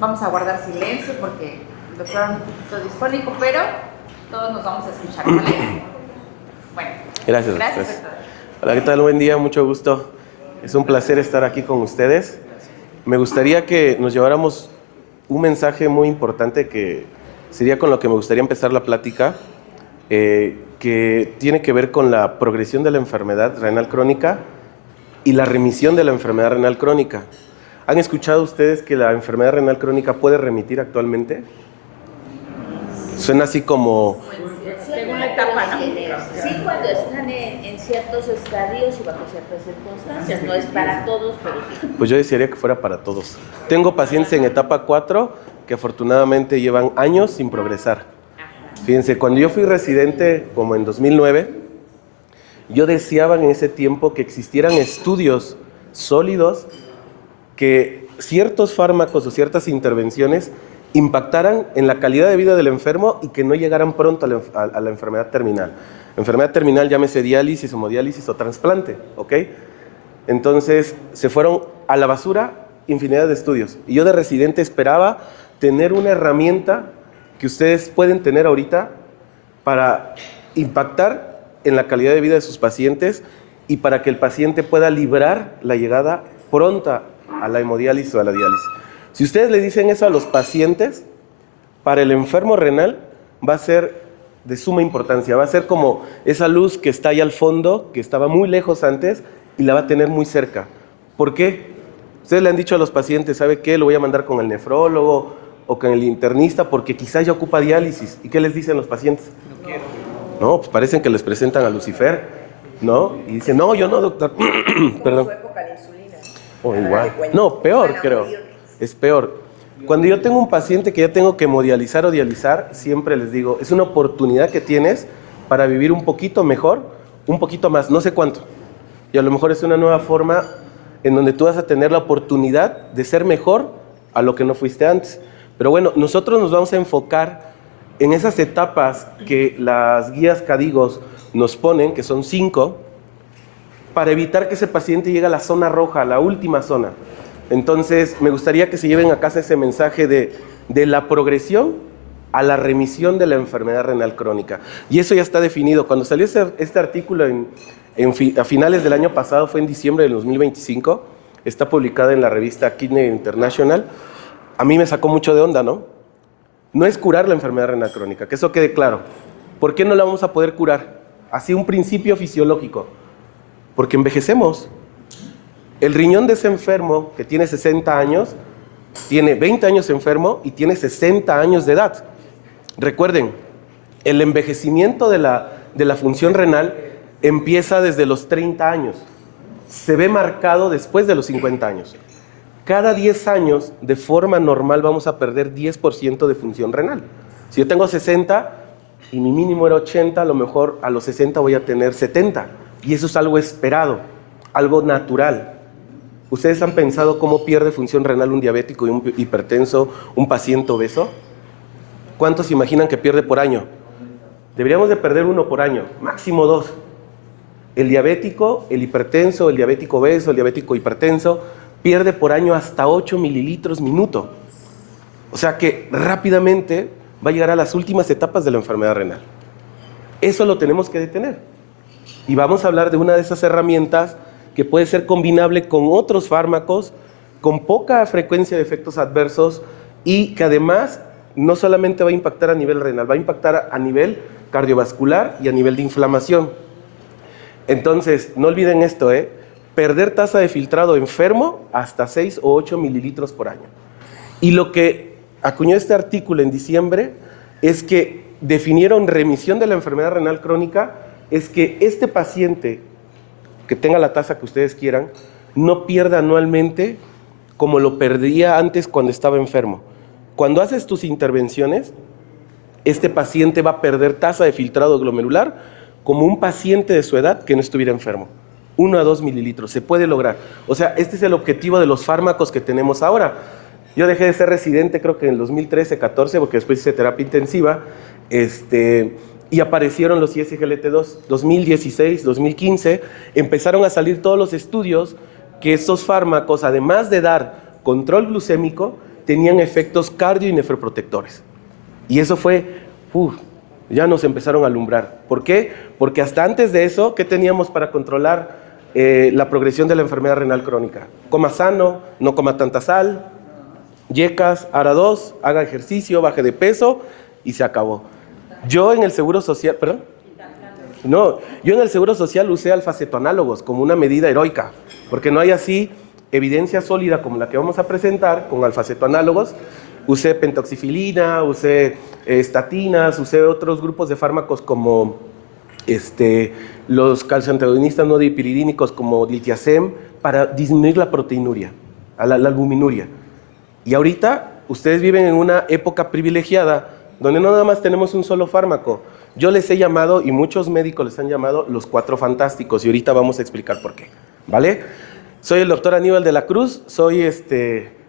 Vamos a guardar silencio porque el doctor es un poquito disfónico, pero todos nos vamos a escuchar, ¿vale? Bueno, gracias, doctor. Hola, ¿qué tal? Buen día, mucho gusto. Es un placer estar aquí con ustedes. Me gustaría que nos lleváramos un mensaje muy importante que sería con lo que me gustaría empezar la plática, que tiene que ver con la progresión de la enfermedad renal crónica y la remisión de la enfermedad renal crónica. ¿Han escuchado ustedes que la enfermedad renal crónica puede remitir actualmente? Suena así como... Según la etapa, ¿no? Sí, cuando están en ciertos estadios y bajo ciertas circunstancias. No es para todos, pero... Pues yo desearía que fuera para todos. Tengo pacientes en etapa 4 que afortunadamente llevan años sin progresar. Fíjense, cuando yo fui residente, como en 2009, yo deseaba en ese tiempo que existieran estudios sólidos que ciertos fármacos o ciertas intervenciones impactaran en la calidad de vida del enfermo y que no llegaran pronto a la enfermedad terminal. Enfermedad terminal, llámese diálisis, hemodiálisis o trasplante, ¿ok? Entonces, se fueron a la basura infinidad de estudios. Y yo de residente esperaba tener una herramienta que ustedes pueden tener ahorita para impactar en la calidad de vida de sus pacientes y para que el paciente pueda librar la llegada pronta a la hemodiálisis o a la diálisis. Si ustedes le dicen eso a los pacientes, para el enfermo renal va a ser de suma importancia. Va a ser como esa luz que está ahí al fondo, que estaba muy lejos antes, y la va a tener muy cerca. ¿Por qué? Ustedes le han dicho a los pacientes, ¿sabe qué? Lo voy a mandar con el nefrólogo o con el internista porque quizás ya ocupa diálisis. ¿Y qué les dicen los pacientes? No quiero. No, pues parecen que les presentan a Lucifer, ¿no? Y dicen, no, yo no, doctor. Perdón. Su época de insulina. O igual. No, peor, creo. Es peor. Cuando yo tengo un paciente que ya tengo que hemodializar o dializar, siempre les digo, es una oportunidad que tienes para vivir un poquito mejor, un poquito más, no sé cuánto. Y a lo mejor es una nueva forma en donde tú vas a tener la oportunidad de ser mejor a lo que no fuiste antes. Pero bueno, nosotros nos vamos a enfocar en esas etapas que las guías CADIGOS nos ponen, que son 5, para evitar que ese paciente llegue a la zona roja, a la última zona. Entonces, me gustaría que se lleven a casa ese mensaje de la progresión a la remisión de la enfermedad renal crónica. Y eso ya está definido. Cuando salió este artículo a finales del año pasado, fue en diciembre del 2025, está publicada en la revista Kidney International, a mí me sacó mucho de onda, ¿no? No es curar la enfermedad renal crónica, que eso quede claro. ¿Por qué no la vamos a poder curar? Así un principio fisiológico. Porque envejecemos. El riñón de ese enfermo que tiene 60 años, tiene 20 años enfermo y tiene 60 años de edad. Recuerden, el envejecimiento de la función renal empieza desde los 30 años. Se ve marcado después de los 50 años. Cada 10 años, de forma normal, vamos a perder 10% de función renal. Si yo tengo 60 y mi mínimo era 80, a lo mejor a los 60 voy a tener 70. Y eso es algo esperado, algo natural. ¿Ustedes han pensado cómo pierde función renal un diabético y un hipertenso, un paciente obeso? ¿Cuántos se imaginan que pierde por año? Deberíamos de perder 1 por año, máximo 2. El diabético, el hipertenso, el diabético obeso, el diabético hipertenso, pierde por año hasta 8 mililitros minuto. O sea que rápidamente va a llegar a las últimas etapas de la enfermedad renal. Eso lo tenemos que detener. Y vamos a hablar de una de esas herramientas que puede ser combinable con otros fármacos, con poca frecuencia de efectos adversos y que además no solamente va a impactar a nivel renal, va a impactar a nivel cardiovascular y a nivel de inflamación. Entonces, no olviden esto, perder tasa de filtrado enfermo hasta 6 o 8 mililitros por año. Y lo que acuñó este artículo en diciembre es que definieron remisión de la enfermedad renal crónica, es que este paciente que tenga la tasa que ustedes quieran, no pierda anualmente como lo perdía antes cuando estaba enfermo. Cuando haces tus intervenciones, este paciente va a perder tasa de filtrado glomerular como un paciente de su edad que no estuviera enfermo. 1 a 2 mililitros, se puede lograr. O sea, este es el objetivo de los fármacos que tenemos ahora. Yo dejé de ser residente creo que en el 2013-14, porque después hice terapia intensiva, y aparecieron los ISGLT2. 2016, 2015, empezaron a salir todos los estudios que estos fármacos, además de dar control glucémico, tenían efectos cardio y nefroprotectores. Y eso fue, ya nos empezaron a alumbrar. ¿Por qué? Porque hasta antes de eso, ¿qué teníamos para controlar la progresión de la enfermedad renal crónica? Coma sano, no coma tanta sal, yecas, ARA2, haga ejercicio, baje de peso y se acabó. Yo en el Seguro Social, ¿perdón? No, yo en el Seguro Social usé alfacetoanálogos como una medida heroica, porque no hay así evidencia sólida como la que vamos a presentar con alfacetoanálogos. Usé pentoxifilina, usé estatinas, usé otros grupos de fármacos como los calciantagonistas no dipiridínicos como diltiazem para disminuir la proteinuria, la albuminuria. Y ahorita ustedes viven en una época privilegiada donde no nada más tenemos un solo fármaco. Yo les he llamado, y muchos médicos les han llamado, los 4 fantásticos, y ahorita vamos a explicar por qué, ¿vale? Soy el doctor Aníbal de la Cruz, soy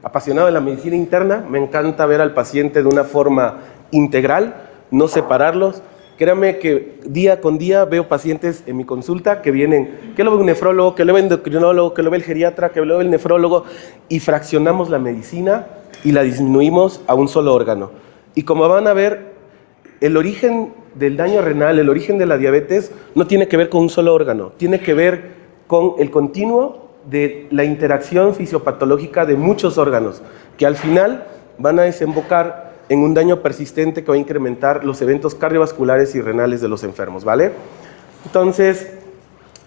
apasionado de la medicina interna, me encanta ver al paciente de una forma integral, no separarlos. Créanme que día con día veo pacientes en mi consulta que vienen, que lo ve un nefrólogo, que lo ve el endocrinólogo, que lo ve el geriatra, que lo ve el nefrólogo, y fraccionamos la medicina y la disminuimos a un solo órgano. Y como van a ver, el origen del daño renal, el origen de la diabetes, no tiene que ver con un solo órgano, tiene que ver con el continuo de la interacción fisiopatológica de muchos órganos, que al final van a desembocar en un daño persistente que va a incrementar los eventos cardiovasculares y renales de los enfermos, ¿vale? Entonces,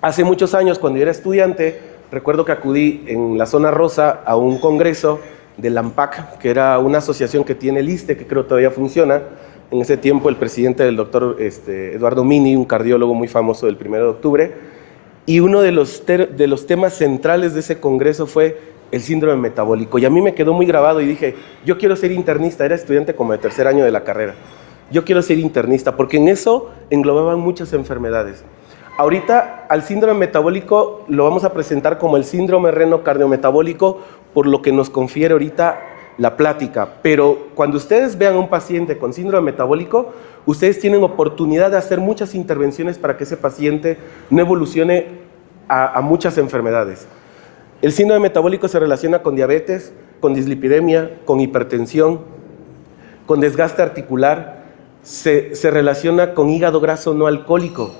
hace muchos años, cuando yo era estudiante, recuerdo que acudí en la zona rosa a un congreso de la AMPAC, que era una asociación que tiene el ISSSTE, que creo todavía funciona. En ese tiempo el presidente del doctor Eduardo Mini, un cardiólogo muy famoso del 1 de octubre, y uno de los temas centrales de ese congreso fue el síndrome metabólico. Y a mí me quedó muy grabado y dije, yo quiero ser internista, era estudiante como de 3er año de la carrera. Yo quiero ser internista, porque en eso englobaban muchas enfermedades. Ahorita al síndrome metabólico lo vamos a presentar como el síndrome renocardiometabólico, por lo que nos confiere ahorita la plática. Pero cuando ustedes vean a un paciente con síndrome metabólico, ustedes tienen oportunidad de hacer muchas intervenciones para que ese paciente no evolucione a muchas enfermedades. El síndrome metabólico se relaciona con diabetes, con dislipidemia, con hipertensión, con desgaste articular, se relaciona con hígado graso no alcohólico.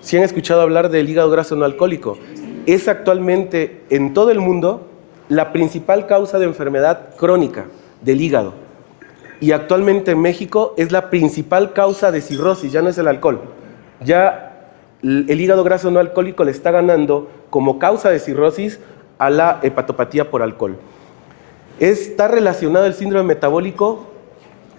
¿Sí han escuchado hablar del hígado graso no alcohólico? Es actualmente en todo el mundo la principal causa de enfermedad crónica del hígado. Y actualmente en México es la principal causa de cirrosis, ya no es el alcohol. Ya el hígado graso no alcohólico le está ganando como causa de cirrosis a la hepatopatía por alcohol. Está relacionado el síndrome metabólico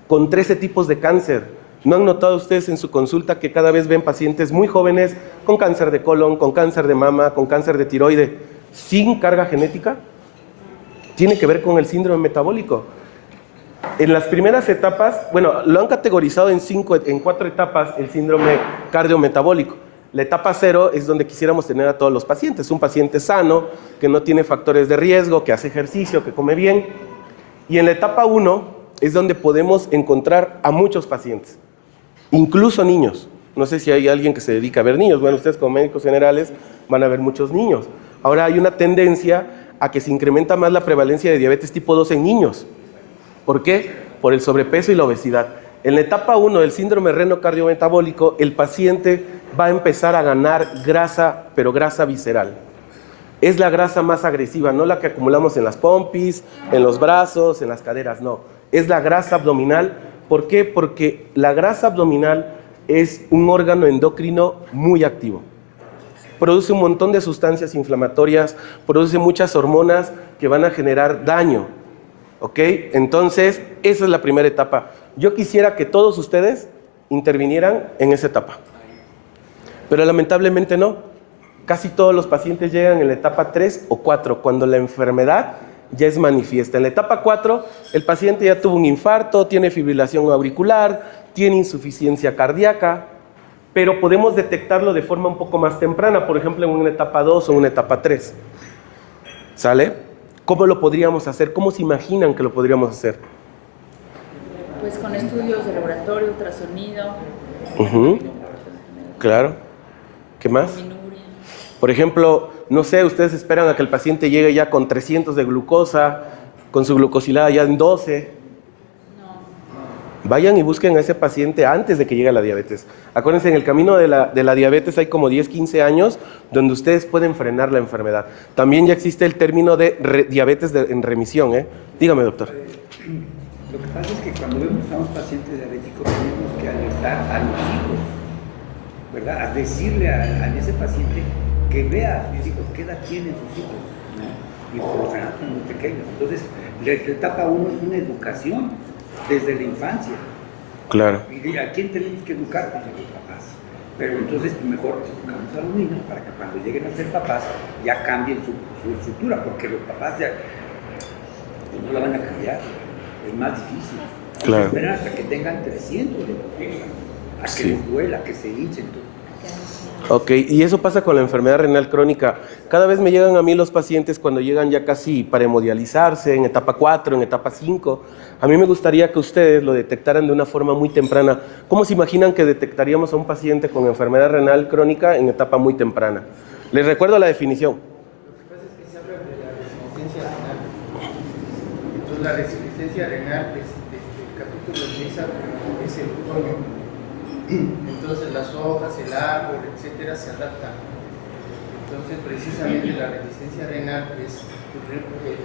con 13 tipos de cáncer. ¿No han notado ustedes en su consulta que cada vez ven pacientes muy jóvenes con cáncer de colon, con cáncer de mama, con cáncer de tiroide, sin carga genética? Tiene que ver con el síndrome metabólico. En las primeras etapas, bueno, lo han categorizado en 4 etapas el síndrome cardiometabólico. La etapa 0 es donde quisiéramos tener a todos los pacientes. Un paciente sano, que no tiene factores de riesgo, que hace ejercicio, que come bien. Y en la etapa 1 es donde podemos encontrar a muchos pacientes, incluso niños. No sé si hay alguien que se dedica a ver niños. Bueno, ustedes como médicos generales van a ver muchos niños. Ahora hay una tendencia a que se incrementa más la prevalencia de diabetes tipo 2 en niños. ¿Por qué? Por el sobrepeso y la obesidad. En la etapa 1 del síndrome renocardiometabólico, el paciente va a empezar a ganar grasa, pero grasa visceral. Es la grasa más agresiva, no la que acumulamos en las pompis, en los brazos, en las caderas, no. Es la grasa abdominal. ¿Por qué? Porque la grasa abdominal es un órgano endocrino muy activo. Produce un montón de sustancias inflamatorias, produce muchas hormonas que van a generar daño. ¿Ok? Entonces, esa es la primera etapa. Yo quisiera que todos ustedes intervinieran en esa etapa. Pero lamentablemente no. Casi todos los pacientes llegan en la etapa 3 o 4, cuando la enfermedad ya es manifiesta. En la etapa 4, el paciente ya tuvo un infarto, tiene fibrilación auricular, tiene insuficiencia cardíaca, pero podemos detectarlo de forma un poco más temprana, por ejemplo, en una etapa 2 o una etapa 3. ¿Sale? ¿Cómo lo podríamos hacer? ¿Cómo se imaginan que lo podríamos hacer? Pues con estudios de laboratorio, ultrasonido. Claro. ¿Qué más? Por ejemplo, no sé, ustedes esperan a que el paciente llegue ya con 300 de glucosa, con su glucosilada ya en 12. Vayan y busquen a ese paciente antes de que llegue a la diabetes. Acuérdense, en el camino de la diabetes hay como 10, 15 años donde ustedes pueden frenar la enfermedad. También ya existe el término de diabetes en remisión, ¿eh? Dígame, doctor. Lo que pasa es que cuando vemos a un paciente diabético tenemos que alertar a los hijos, ¿verdad? A decirle a ese paciente que vea a sus hijos, qué edad tienen sus hijos, ¿no? Y por lo general son muy pequeños. Entonces, la etapa 1 es una educación desde la infancia. Claro. ¿Y a quién tenemos que educar? Pues a los papás. Pero entonces mejor educamos a los niños para que cuando lleguen a ser papás ya cambien su estructura, porque los papás ya pues, no la van a cambiar. Es más difícil. Claro. Esperan hasta que tengan 300 de glucosa, a que les duela, que se hinchen todo. Ok, y eso pasa con la enfermedad renal crónica. Cada vez me llegan a mí los pacientes cuando llegan ya casi para hemodializarse, en etapa 4, en etapa 5. A mí me gustaría que ustedes lo detectaran de una forma muy temprana. ¿Cómo se imaginan que detectaríamos a un paciente con enfermedad renal crónica en etapa muy temprana? Les recuerdo la definición. Lo que pasa es que se habla de la resistencia renal. Entonces, la resistencia renal, el capítulo empieza como es el otoño. Entonces las hojas, el árbol, etcétera, se adaptan. Entonces, precisamente la resistencia renal es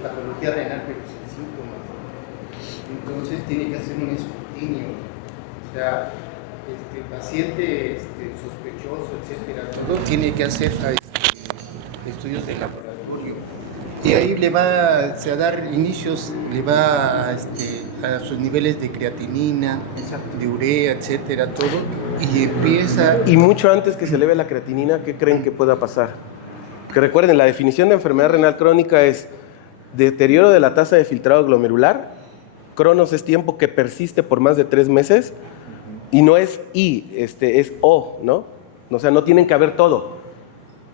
patología renal, pero sin síntomas. Entonces, tiene que hacer un escrutinio. O sea, paciente sospechoso, etcétera, todo tiene que hacer estudios de laboratorio. Y ahí le va a dar inicios, le va a sus niveles de creatinina, de urea, etcétera, todo, y empieza... Y mucho antes que se eleve la creatinina, ¿qué creen que pueda pasar? Que recuerden, la definición de enfermedad renal crónica es deterioro de la tasa de filtrado glomerular, cronos es tiempo que persiste por más de 3 meses, y no es I, es O, ¿no? O sea, no tienen que haber todo.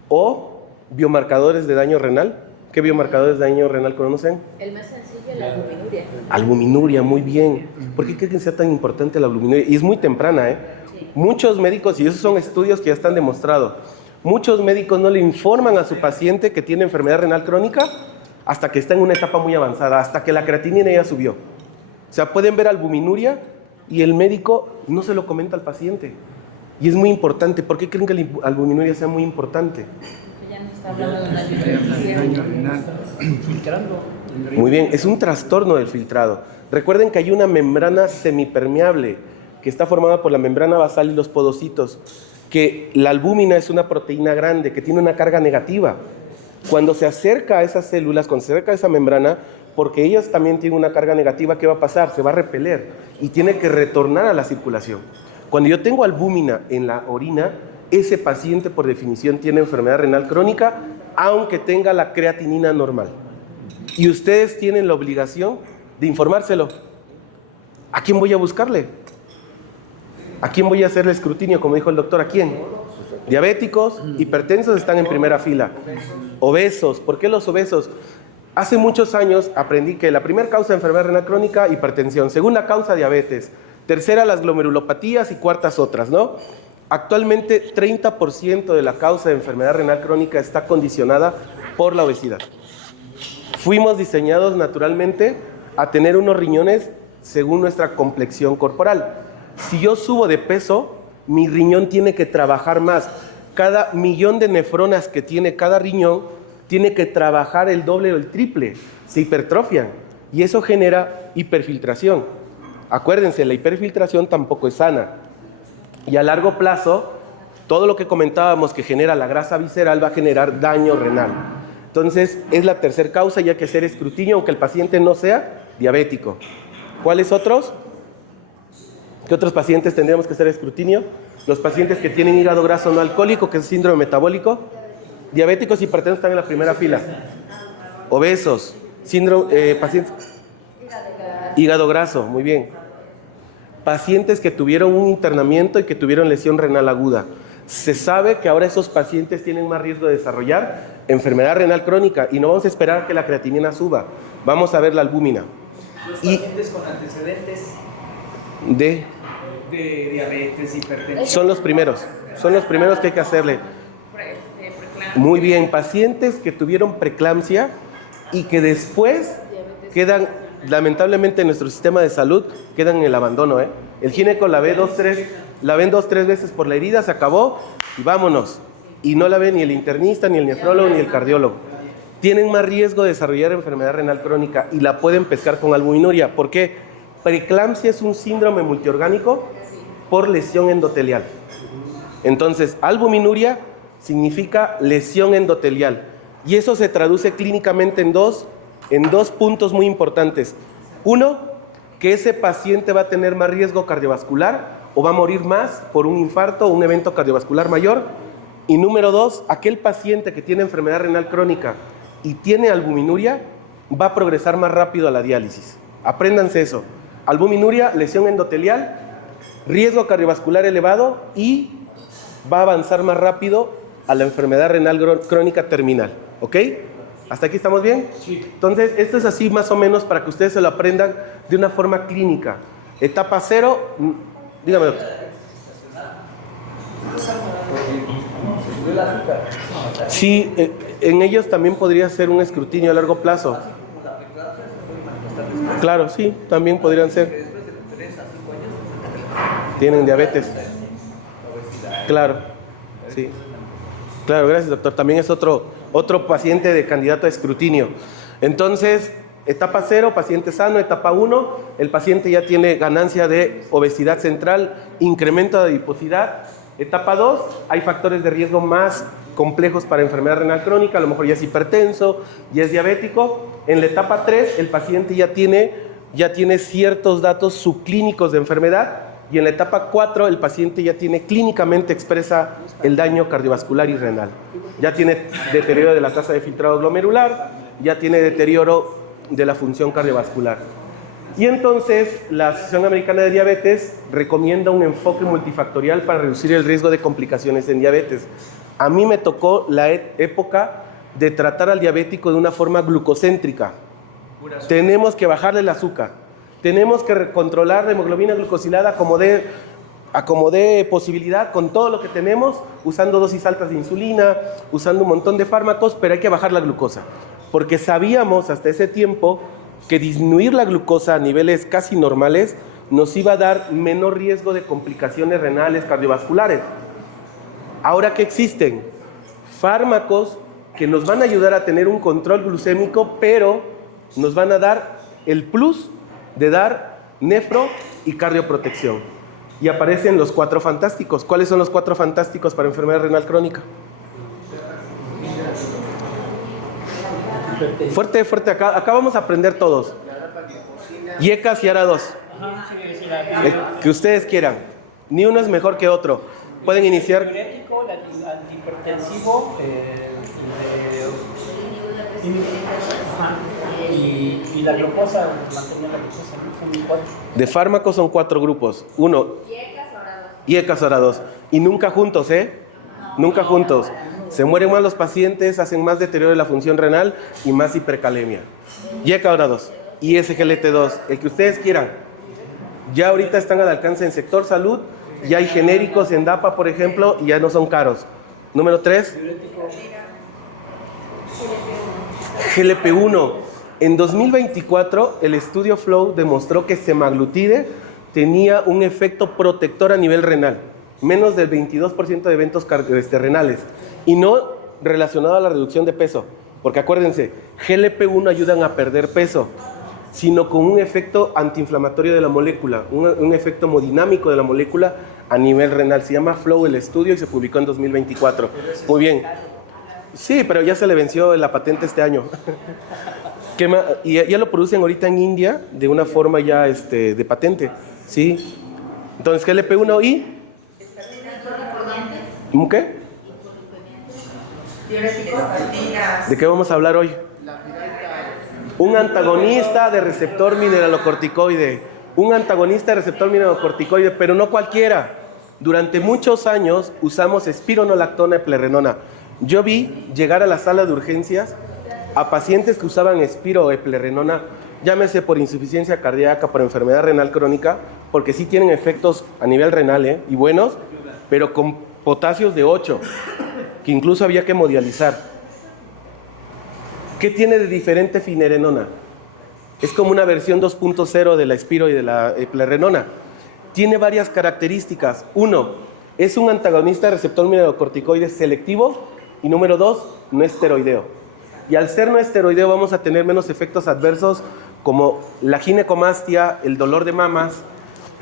O biomarcadores de daño renal. ¿Qué biomarcadores de daño renal conocen? El más sencillo, la albuminuria. Albuminuria, muy bien. ¿Por qué creen que sea tan importante la albuminuria? Y es muy temprana, ¿eh? Sí. Muchos médicos, y esos son estudios que ya están demostrados, muchos médicos no le informan a su paciente que tiene enfermedad renal crónica hasta que está en una etapa muy avanzada, hasta que la creatinina ya subió. O sea, pueden ver albuminuria y el médico no se lo comenta al paciente. Y es muy importante. ¿Por qué creen que la albuminuria sea muy importante? Muy bien, es un trastorno del filtrado. Recuerden que hay una membrana semipermeable que está formada por la membrana basal y los podocitos, que la albúmina es una proteína grande que tiene una carga negativa. Cuando se acerca a esas células, cuando se acerca a esa membrana, porque ellas también tienen una carga negativa, ¿qué va a pasar? Se va a repeler y tiene que retornar a la circulación. Cuando yo tengo albúmina en la orina, ese paciente por definición tiene enfermedad renal crónica, aunque tenga la creatinina normal. Y ustedes tienen la obligación de informárselo. ¿A quién voy a buscarle? ¿A quién voy a hacerle escrutinio? Como dijo el doctor, ¿a quién? Diabéticos, hipertensos están en primera fila. Obesos. ¿Por qué los obesos? Hace muchos años aprendí que la primera causa de enfermedad renal crónica, hipertensión. Segunda causa, diabetes. Tercera, las glomerulopatías y cuartas otras, ¿no? Actualmente, 30% de la causa de enfermedad renal crónica está condicionada por la obesidad. Fuimos diseñados naturalmente a tener unos riñones según nuestra complexión corporal. Si yo subo de peso, mi riñón tiene que trabajar más. Cada millón de nefronas que tiene cada riñón tiene que trabajar el doble o el triple. Se hipertrofian y eso genera hiperfiltración. Acuérdense, la hiperfiltración tampoco es sana. Y a largo plazo, todo lo que comentábamos que genera la grasa visceral va a generar daño renal. Entonces, es la tercera causa y hay que hacer escrutinio, aunque el paciente no sea diabético. ¿Cuáles otros? ¿Qué otros pacientes tendríamos que hacer escrutinio? Los pacientes que tienen hígado graso no alcohólico, que es síndrome metabólico. Diabéticos y hipertensos están en la primera fila. Obesos, pacientes... Hígado graso, muy bien. Pacientes que tuvieron un internamiento y que tuvieron lesión renal aguda. Se sabe que ahora esos pacientes tienen más riesgo de desarrollar enfermedad renal crónica y no vamos a esperar a que la creatinina suba. Vamos a ver la albúmina. Los pacientes con antecedentes de diabetes, hipertensión. son los primeros que hay que hacerle. Muy bien, pacientes que tuvieron preeclampsia y que después quedan, lamentablemente en nuestro sistema de salud, quedan en el abandono, ¿eh? El gineco la ve la ven 2-3 veces por la herida, se acabó y vámonos. Y no la ve ni el internista, ni el nefrólogo, ni el cardiólogo. Tienen más riesgo de desarrollar enfermedad renal crónica y la pueden pescar con albuminuria. ¿Por qué? Preeclampsia es un síndrome multiorgánico por lesión endotelial. Entonces, albuminuria significa lesión endotelial. Y eso se traduce clínicamente en dos puntos muy importantes. Uno, que ese paciente va a tener más riesgo cardiovascular o va a morir más por un infarto o un evento cardiovascular mayor. Y número dos, aquel paciente que tiene enfermedad renal crónica y tiene albuminuria va a progresar más rápido a la diálisis. Apréndanse eso. Albuminuria, lesión endotelial, riesgo cardiovascular elevado y va a avanzar más rápido a la enfermedad renal crónica terminal. ¿Ok? ¿Hasta aquí estamos bien? Sí. Entonces, esto es así más o menos para que ustedes se lo aprendan de una forma clínica. Etapa 0, dígame. Sí, en ellos también podría ser un escrutinio a largo plazo. Claro, sí, también podrían ser. Tienen diabetes. Claro, sí. Claro, gracias, doctor. También es otro paciente de candidato a escrutinio. Entonces, etapa 0, paciente sano. Etapa 1, el paciente ya tiene ganancia de obesidad central, incremento de adiposidad. Etapa 2, hay factores de riesgo más complejos para enfermedad renal crónica, a lo mejor ya es hipertenso, ya es diabético. En la etapa 3, el paciente ya tiene ciertos datos subclínicos de enfermedad. Y en la etapa 4, el paciente ya tiene clínicamente expresa el daño cardiovascular y renal. Ya tiene deterioro de la tasa de filtrado glomerular, ya tiene deterioro de la función cardiovascular. Y entonces, la Asociación Americana de Diabetes recomienda un enfoque multifactorial para reducir el riesgo de complicaciones en diabetes. A mí me tocó la época de tratar al diabético de una forma glucocéntrica. Tenemos que bajarle el azúcar. Tenemos que controlar la hemoglobina glucosilada como de posibilidad con todo lo que tenemos, usando dosis altas de insulina, usando un montón de fármacos, pero hay que bajar la glucosa. Porque sabíamos hasta ese tiempo que disminuir la glucosa a niveles casi normales nos iba a dar menor riesgo de complicaciones renales cardiovasculares. Ahora que existen fármacos que nos van a ayudar a tener un control glucémico, pero nos van a dar el plus de dar nefro y cardioprotección. Y aparecen los 4 fantásticos. ¿Cuáles son los 4 fantásticos para enfermedad renal crónica? Fuerte, fuerte, acá vamos a aprender todos. YECAS y ARA2. Que ustedes quieran. Ni uno es mejor que otro. Pueden iniciar. El diurético, el antihipertensivo, y la glucosa, mantener la glucosa, son 4. De fármacos son 4 grupos. 1, YECAS o ARA2. Y nunca juntos, ¿eh? Nunca juntos. Se mueren más los pacientes, hacen más deterioro de la función renal y más hipercalemia. YECA o ARA2 y SGLT2, el que ustedes quieran. Ya ahorita están al alcance en sector salud, ya hay genéricos en DAPA, por ejemplo, y ya no son caros. Número 3. GLP-1. En 2024, el estudio FLOW demostró que semaglutide tenía un efecto protector a nivel renal, menos del 22% de eventos renales, y no relacionado a la reducción de peso, porque acuérdense, GLP-1 ayudan a perder peso, sino con un efecto antiinflamatorio de la molécula, un efecto hemodinámico de la molécula a nivel renal. Se llama FLOW el estudio y se publicó en 2024. Muy bien. Sí, pero ya se le venció la patente este año. Y ya lo producen ahorita en India de una forma ya de patente. ¿Sí? Entonces, GLP-1 y... ¿Qué? ¿De qué vamos a hablar hoy? Un antagonista de receptor mineralocorticoide. Un antagonista de receptor mineralocorticoide, pero no cualquiera. Durante muchos años usamos espironolactona y eplerenona. Yo vi llegar a la sala de urgencias a pacientes que usaban espiro o eplerenona, llámese por insuficiencia cardíaca, por enfermedad renal crónica, porque sí tienen efectos a nivel renal, y buenos, pero con potasios de 8. que incluso había que modializar. ¿Qué tiene de diferente finerenona? Es como una versión 2.0 de la espiro y de la eplerenona. Tiene varias características. Uno, es un antagonista de receptor mineralocorticoide selectivo. Y número 2, no esteroideo. Y al ser no esteroideo vamos a tener menos efectos adversos como la ginecomastia, el dolor de mamas,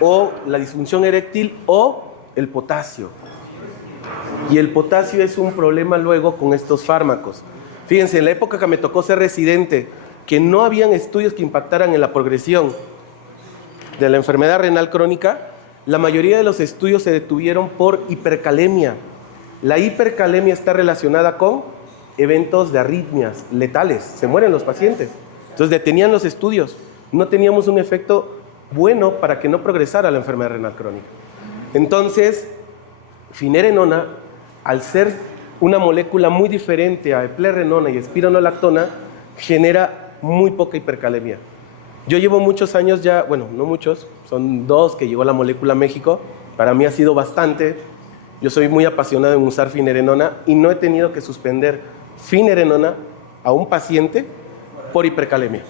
o la disfunción eréctil, o el potasio. Y el potasio es un problema luego con estos fármacos. Fíjense, en la época que me tocó ser residente, que no habían estudios que impactaran en la progresión de la enfermedad renal crónica, la mayoría de los estudios se detuvieron por hipercalemia. La hipercalemia está relacionada con eventos de arritmias letales, se mueren los pacientes. Entonces detenían los estudios, no teníamos un efecto bueno para que no progresara la enfermedad renal crónica. Entonces, finerenona, al ser una molécula muy diferente a eplerenona y espironolactona, genera muy poca hipercalemia. Yo llevo muchos años ya, bueno, no muchos, son 2 que llegó la molécula a México, para mí ha sido bastante. Yo soy muy apasionado en usar finerenona y no he tenido que suspender finerenona a un paciente por hipercalemia,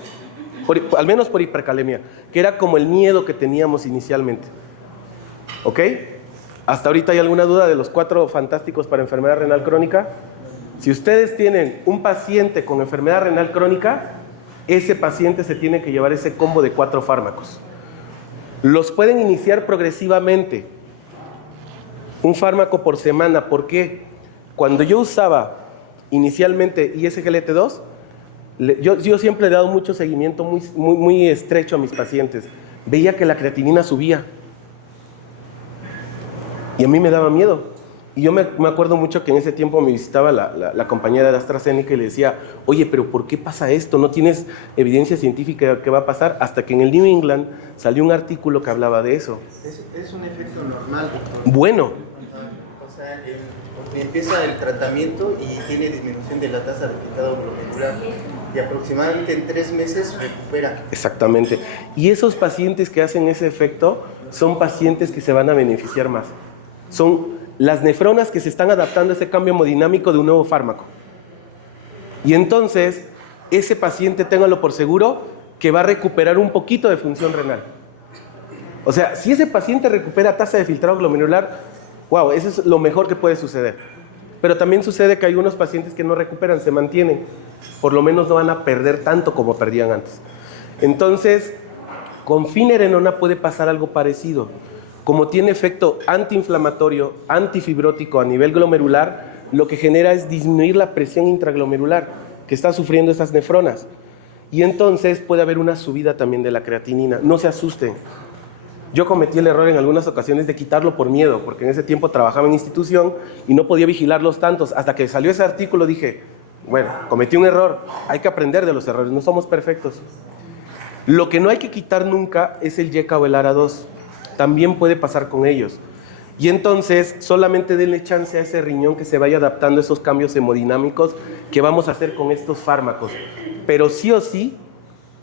al menos por hipercalemia, que era como el miedo que teníamos inicialmente. ¿Ok? ¿Hasta ahorita hay alguna duda de los 4 fantásticos para enfermedad renal crónica? Si ustedes tienen un paciente con enfermedad renal crónica, ese paciente se tiene que llevar ese combo de 4 fármacos. Los pueden iniciar progresivamente, un fármaco por semana. ¿Por qué? Cuando yo usaba inicialmente ISGLT2, yo siempre he dado mucho seguimiento muy estrecho a mis pacientes. Veía que la creatinina subía y a mí me daba miedo. Y yo me acuerdo mucho que en ese tiempo me visitaba la compañera de AstraZeneca y le decía, oye, pero ¿por qué pasa esto? ¿No tienes evidencia científica de qué va a pasar? Hasta que en el New England salió un artículo que hablaba de eso. Es un efecto normal, doctor. Bueno. O sea, empieza el tratamiento y tiene disminución de la tasa de pintado glomerular. Y aproximadamente en 3 meses recupera. Exactamente. Y esos pacientes que hacen ese efecto son pacientes que se van a beneficiar más. Son las nefronas que se están adaptando a ese cambio hemodinámico de un nuevo fármaco. Y entonces, ese paciente, téngalo por seguro, que va a recuperar un poquito de función renal. O sea, si ese paciente recupera tasa de filtrado glomerular, wow, eso es lo mejor que puede suceder. Pero también sucede que hay unos pacientes que no recuperan, se mantienen. Por lo menos no van a perder tanto como perdían antes. Entonces, con finerenona puede pasar algo parecido. Como tiene efecto antiinflamatorio, antifibrótico a nivel glomerular, lo que genera es disminuir la presión intraglomerular que está sufriendo esas nefronas. Y entonces puede haber una subida también de la creatinina. No se asusten. Yo cometí el error en algunas ocasiones de quitarlo por miedo, porque en ese tiempo trabajaba en institución y no podía vigilarlos tantos. Hasta que salió ese artículo dije, bueno, cometí un error, hay que aprender de los errores, no somos perfectos. Lo que no hay que quitar nunca es el YECA o el ARA2. También puede pasar con ellos. Y entonces solamente denle chance a ese riñón que se vaya adaptando a esos cambios hemodinámicos que vamos a hacer con estos fármacos. Pero sí o sí,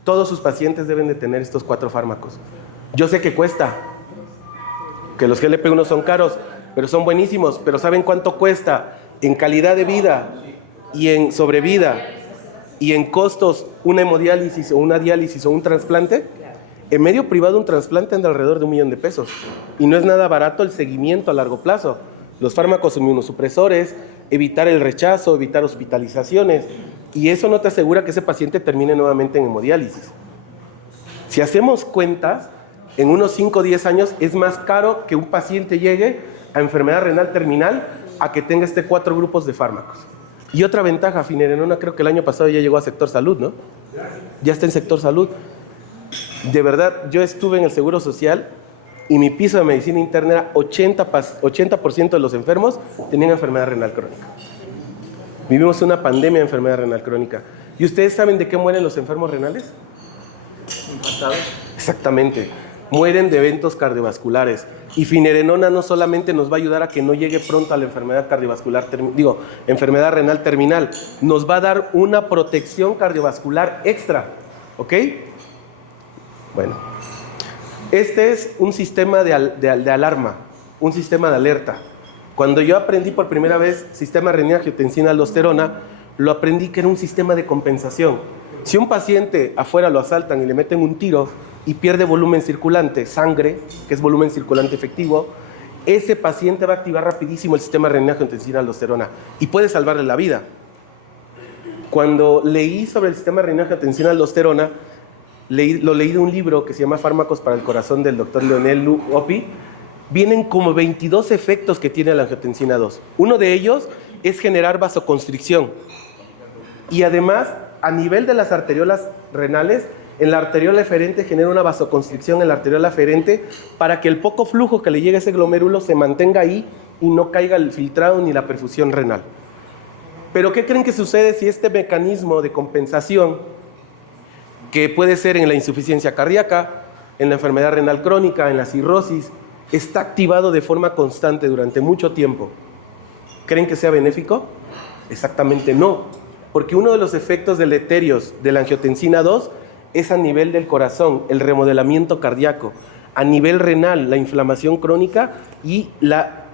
todos sus pacientes deben de tener estos 4 fármacos. Yo sé que cuesta, que los GLP-1 son caros, pero son buenísimos. Pero ¿saben cuánto cuesta en calidad de vida y en sobrevida y en costos una hemodiálisis o una diálisis o un trasplante? En medio privado un trasplante anda alrededor de $1 millón de pesos. Y no es nada barato el seguimiento a largo plazo. Los fármacos inmunosupresores, evitar el rechazo, evitar hospitalizaciones. Y eso no te asegura que ese paciente termine nuevamente en hemodiálisis. Si hacemos cuentas, en unos 5 o 10 años es más caro que un paciente llegue a enfermedad renal terminal a que tenga 4 grupos de fármacos. Y otra ventaja, finerenona creo que el año pasado ya llegó a sector salud, ¿no? Ya está en sector salud. De verdad, yo estuve en el Seguro Social y mi piso de medicina interna era 80% de los enfermos tenían enfermedad renal crónica. Vivimos una pandemia de enfermedad renal crónica. ¿Y ustedes saben de qué mueren los enfermos renales? ¿Infartados? Exactamente. Mueren de eventos cardiovasculares. Y finerenona no solamente nos va a ayudar a que no llegue pronto a la enfermedad cardiovascular, enfermedad renal terminal, nos va a dar una protección cardiovascular extra. ¿Ok? Bueno, este es un sistema de alarma, un sistema de alerta. Cuando yo aprendí por primera vez sistema renina-angiotensina-aldosterona, lo aprendí que era un sistema de compensación. Si un paciente afuera lo asaltan y le meten un tiro y pierde volumen circulante, sangre, que es volumen circulante efectivo, ese paciente va a activar rapidísimo el sistema renina-angiotensina-aldosterona y puede salvarle la vida. Cuando leí sobre el sistema renina-angiotensina-aldosterona, lo leí de un libro que se llama Fármacos para el Corazón del doctor Leonel Opie. Vienen como 22 efectos que tiene la angiotensina 2. Uno de ellos es generar vasoconstricción. Y además, a nivel de las arteriolas renales, en la arteriola eferente genera una vasoconstricción en la arteriola eferente para que el poco flujo que le llegue a ese glomérulo se mantenga ahí y no caiga el filtrado ni la perfusión renal. Pero ¿qué creen que sucede si este mecanismo de compensación, que puede ser en la insuficiencia cardíaca, en la enfermedad renal crónica, en la cirrosis, está activado de forma constante durante mucho tiempo? ¿Creen que sea benéfico? Exactamente no, porque uno de los efectos deleterios de la angiotensina 2 es a nivel del corazón, el remodelamiento cardíaco, a nivel renal, la inflamación crónica y la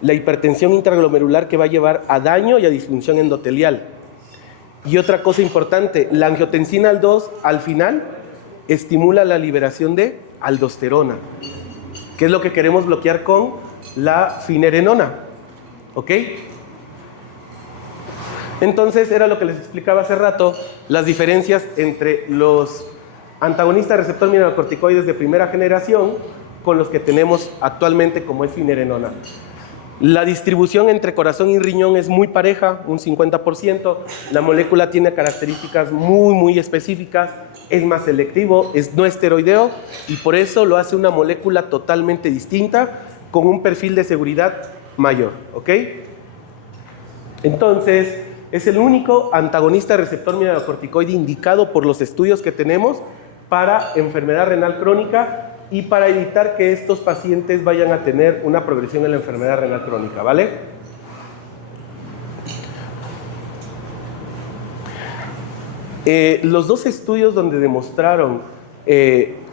hipertensión intraglomerular que va a llevar a daño y a disfunción endotelial. Y otra cosa importante, la angiotensina 2 al final estimula la liberación de aldosterona, que es lo que queremos bloquear con la finerenona, ¿ok? Entonces, era lo que les explicaba hace rato, las diferencias entre los antagonistas receptor mineralocorticoides de primera generación con los que tenemos actualmente, como es finerenona. La distribución entre corazón y riñón es muy pareja, un 50%. La molécula tiene características muy específicas, es más selectivo, no esteroideo, y por eso lo hace una molécula totalmente distinta, con un perfil de seguridad mayor, ¿ok? Entonces, es el único antagonista receptor mineralocorticoide indicado por los estudios que tenemos para enfermedad renal crónica y para evitar que estos pacientes vayan a tener una progresión en la enfermedad renal crónica, ¿vale? Los dos estudios donde demostraron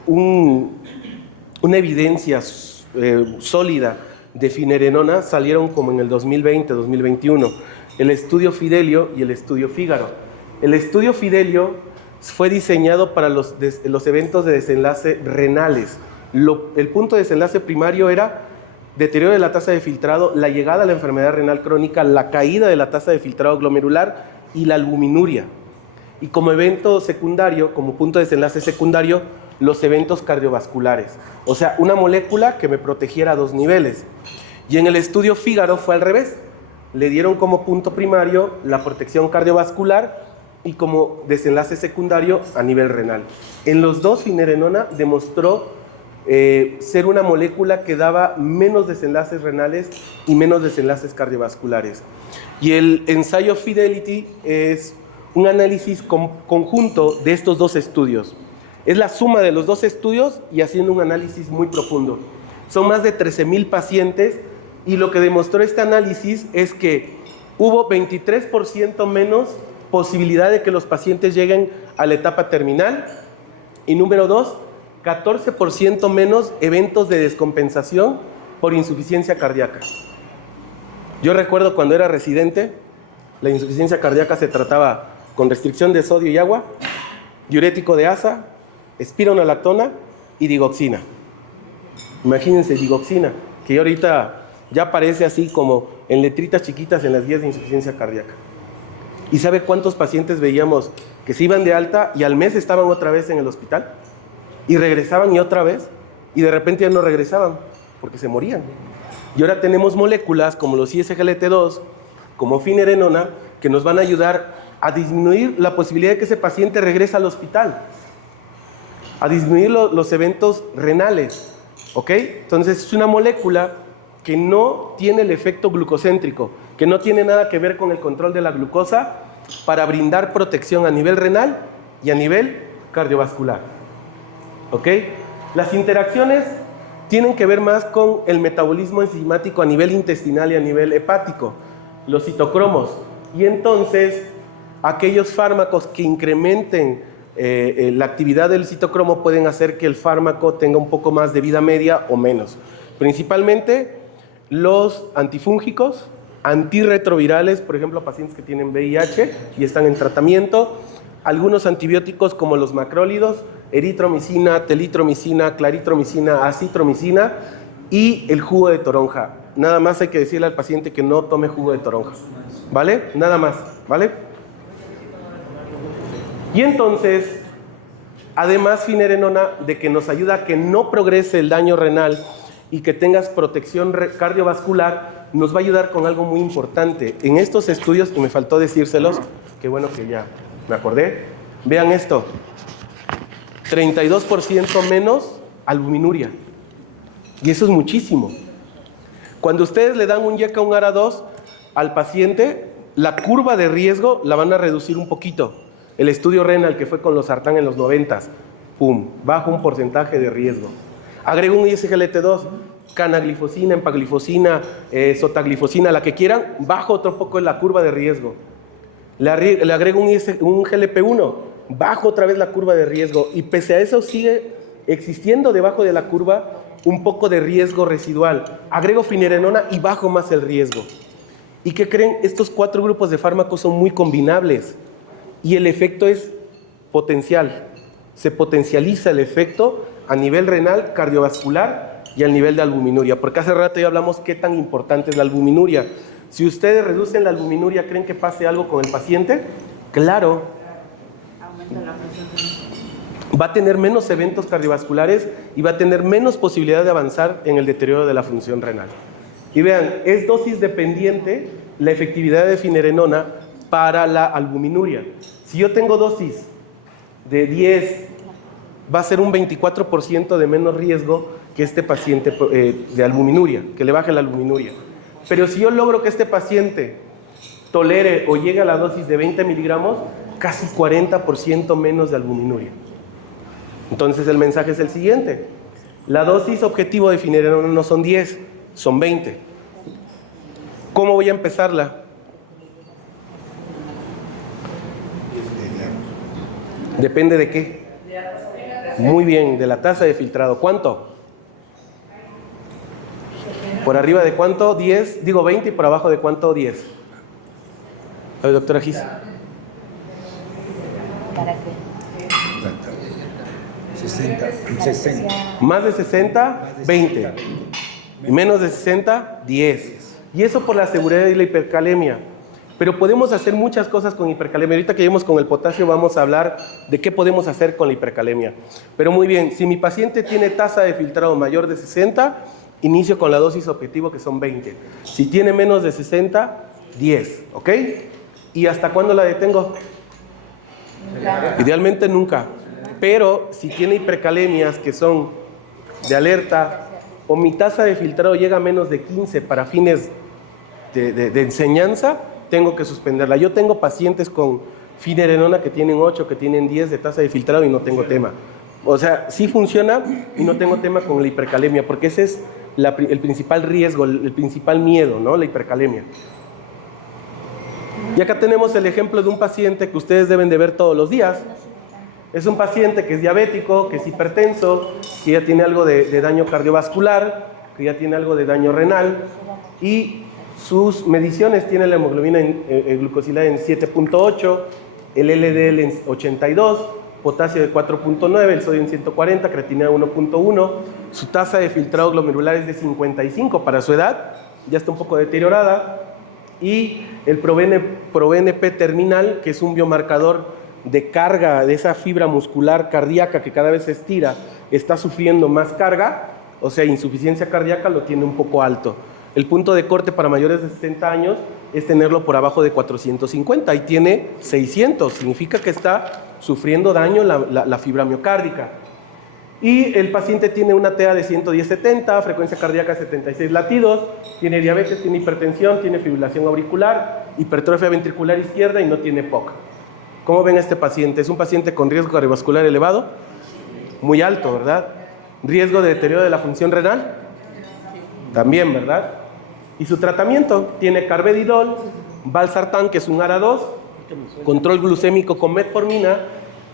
una evidencia sólida de finerenona salieron como en el 2020-2021. El estudio Fidelio y el estudio Fígaro. El estudio Fidelio fue diseñado para los eventos de desenlace renales. El punto de desenlace primario era deterioro de la tasa de filtrado, la llegada a la enfermedad renal crónica, la caída de la tasa de filtrado glomerular y la albuminuria. Y como evento secundario, como punto de desenlace secundario, los eventos cardiovasculares. O sea, una molécula que me protegiera a 2 niveles. Y en el estudio Fígaro fue al revés. Le dieron como punto primario la protección cardiovascular y como desenlace secundario a nivel renal. En los dos, finerenona demostró ser una molécula que daba menos desenlaces renales y menos desenlaces cardiovasculares. Y el ensayo Fidelity es un análisis conjunto de estos dos estudios. Es la suma de los dos estudios y haciendo un análisis muy profundo. Son más de 13,000 pacientes y lo que demostró este análisis es que hubo 23% menos posibilidad de que los pacientes lleguen a la etapa terminal y número 2, 14% menos eventos de descompensación por insuficiencia cardíaca. Yo recuerdo cuando era residente, la insuficiencia cardíaca se trataba con restricción de sodio y agua, diurético de asa, espironolactona y digoxina. Imagínense, digoxina, que ahorita ya aparece así como en letritas chiquitas en las guías de insuficiencia cardíaca. ¿Y sabe cuántos pacientes veíamos que se iban de alta y al mes estaban otra vez en el hospital? Y regresaban y otra vez, y de repente ya no regresaban, porque se morían. Y ahora tenemos moléculas como los ISGLT2, como finerenona, que nos van a ayudar a disminuir la posibilidad de que ese paciente regrese al hospital, a disminuir los eventos renales, ¿ok? Entonces es una molécula que no tiene el efecto glucocéntrico, que no tiene nada que ver con el control de la glucosa para brindar protección a nivel renal y a nivel cardiovascular, ¿ok? Las interacciones tienen que ver más con el metabolismo enzimático a nivel intestinal y a nivel hepático, los citocromos, y entonces aquellos fármacos que incrementen la actividad del citocromo pueden hacer que el fármaco tenga un poco más de vida media o menos. Principalmente los antifúngicos, antirretrovirales, por ejemplo, pacientes que tienen VIH y están en tratamiento, algunos antibióticos como los macrólidos, eritromicina, telitromicina, claritromicina, acitromicina y el jugo de toronja. Nada más hay que decirle al paciente que no tome jugo de toronja, ¿vale? Nada más, ¿vale? Y entonces, además finerenona de que nos ayuda a que no progrese el daño renal y que tengas protección cardiovascular, nos va a ayudar con algo muy importante. En estos estudios, y me faltó decírselos, qué bueno que ya me acordé, vean esto, 32% menos albuminuria. Y eso es muchísimo. Cuando ustedes le dan un YECA, un ARA2 al paciente, la curva de riesgo la van a reducir un poquito. El estudio renal que fue con los sartán en los 90s, pum, bajo un porcentaje de riesgo. Agrego un ISGLT2, canaglifosina, empaglifosina, sotaglifosina, la que quieran, bajo otro poco la curva de riesgo. Le agrego un GLP-1, bajo otra vez la curva de riesgo. Y pese a eso sigue existiendo debajo de la curva un poco de riesgo residual. Agrego finerenona y bajo más el riesgo. ¿Y qué creen? Estos 4 grupos de fármacos son muy combinables y el efecto es potencial. Se potencializa el efecto a nivel renal, cardiovascular y al nivel de albuminuria. Porque hace rato ya hablamos qué tan importante es la albuminuria. Si ustedes reducen la albuminuria, ¿creen que pase algo con el paciente? Claro. Aumenta la presión. Va a tener menos eventos cardiovasculares y va a tener menos posibilidad de avanzar en el deterioro de la función renal. Y vean, es dosis dependiente la efectividad de finerenona para la albuminuria. Si yo tengo dosis de 10, va a ser un 24% de menos riesgo que este paciente de albuminuria, que le baje la albuminuria. Pero si yo logro que este paciente tolere o llegue a la dosis de 20 miligramos, casi 40% menos de albuminuria. Entonces el mensaje es el siguiente: la dosis objetivo de finerenona no son 10, son 20. ¿Cómo voy a empezarla? Depende de qué. Muy bien, de la tasa de filtrado. ¿Cuánto? ¿Por arriba de cuánto? 10, digo 20, y por abajo de cuánto? 10. A ver, doctora Gis. ¿Para qué? 60. Más de 60, 20. Y menos de 60, 10. Y eso por la seguridad y la hipercalemia. Pero podemos hacer muchas cosas con hipercalemia. Ahorita que lleguemos con el potasio vamos a hablar de qué podemos hacer con la hipercalemia. Pero muy bien, si mi paciente tiene tasa de filtrado mayor de 60, inicio con la dosis objetivo que son 20. Si tiene menos de 60, 10. ¿Ok? ¿Y hasta cuándo la detengo? Idealmente nunca. Pero si tiene hipercalemias que son de alerta o mi tasa de filtrado llega a menos de 15 para fines de enseñanza, tengo que suspenderla. Yo tengo pacientes con finerenona que tienen 8, que tienen 10 de tasa de filtrado y no tengo tema. O sea, sí funciona y no tengo tema con la hipercalemia, porque ese es el principal riesgo, el principal miedo, ¿no? La hipercalemia. Y acá tenemos el ejemplo de un paciente que ustedes deben de ver todos los días. Es un paciente que es diabético, que es hipertenso, que ya tiene algo de daño cardiovascular, que ya tiene algo de daño renal y sus mediciones tiene la hemoglobina glucosilada en 7.8, el LDL en 82, potasio de 4.9, el sodio en 140, creatinina 1.1, su tasa de filtrado glomerular es de 55 para su edad, ya está un poco deteriorada, y el ProBNP terminal, que es un biomarcador de carga de esa fibra muscular cardíaca que cada vez se estira, está sufriendo más carga, o sea, insuficiencia cardíaca, lo tiene un poco alto. El punto de corte para mayores de 60 años es tenerlo por abajo de 450 y tiene 600, significa que está sufriendo daño la fibra miocárdica. Y el paciente tiene una TA de 110/70, frecuencia cardíaca 76 latidos, tiene diabetes, tiene hipertensión, tiene fibrilación auricular, hipertrofia ventricular izquierda y no tiene POC. ¿Cómo ven a este paciente? ¿Es un paciente con riesgo cardiovascular elevado? Muy alto, ¿verdad? ¿Riesgo de deterioro de la función renal? También, ¿verdad? Y su tratamiento tiene carvedilol, valsartán, que es un ARA2, control glucémico con metformina,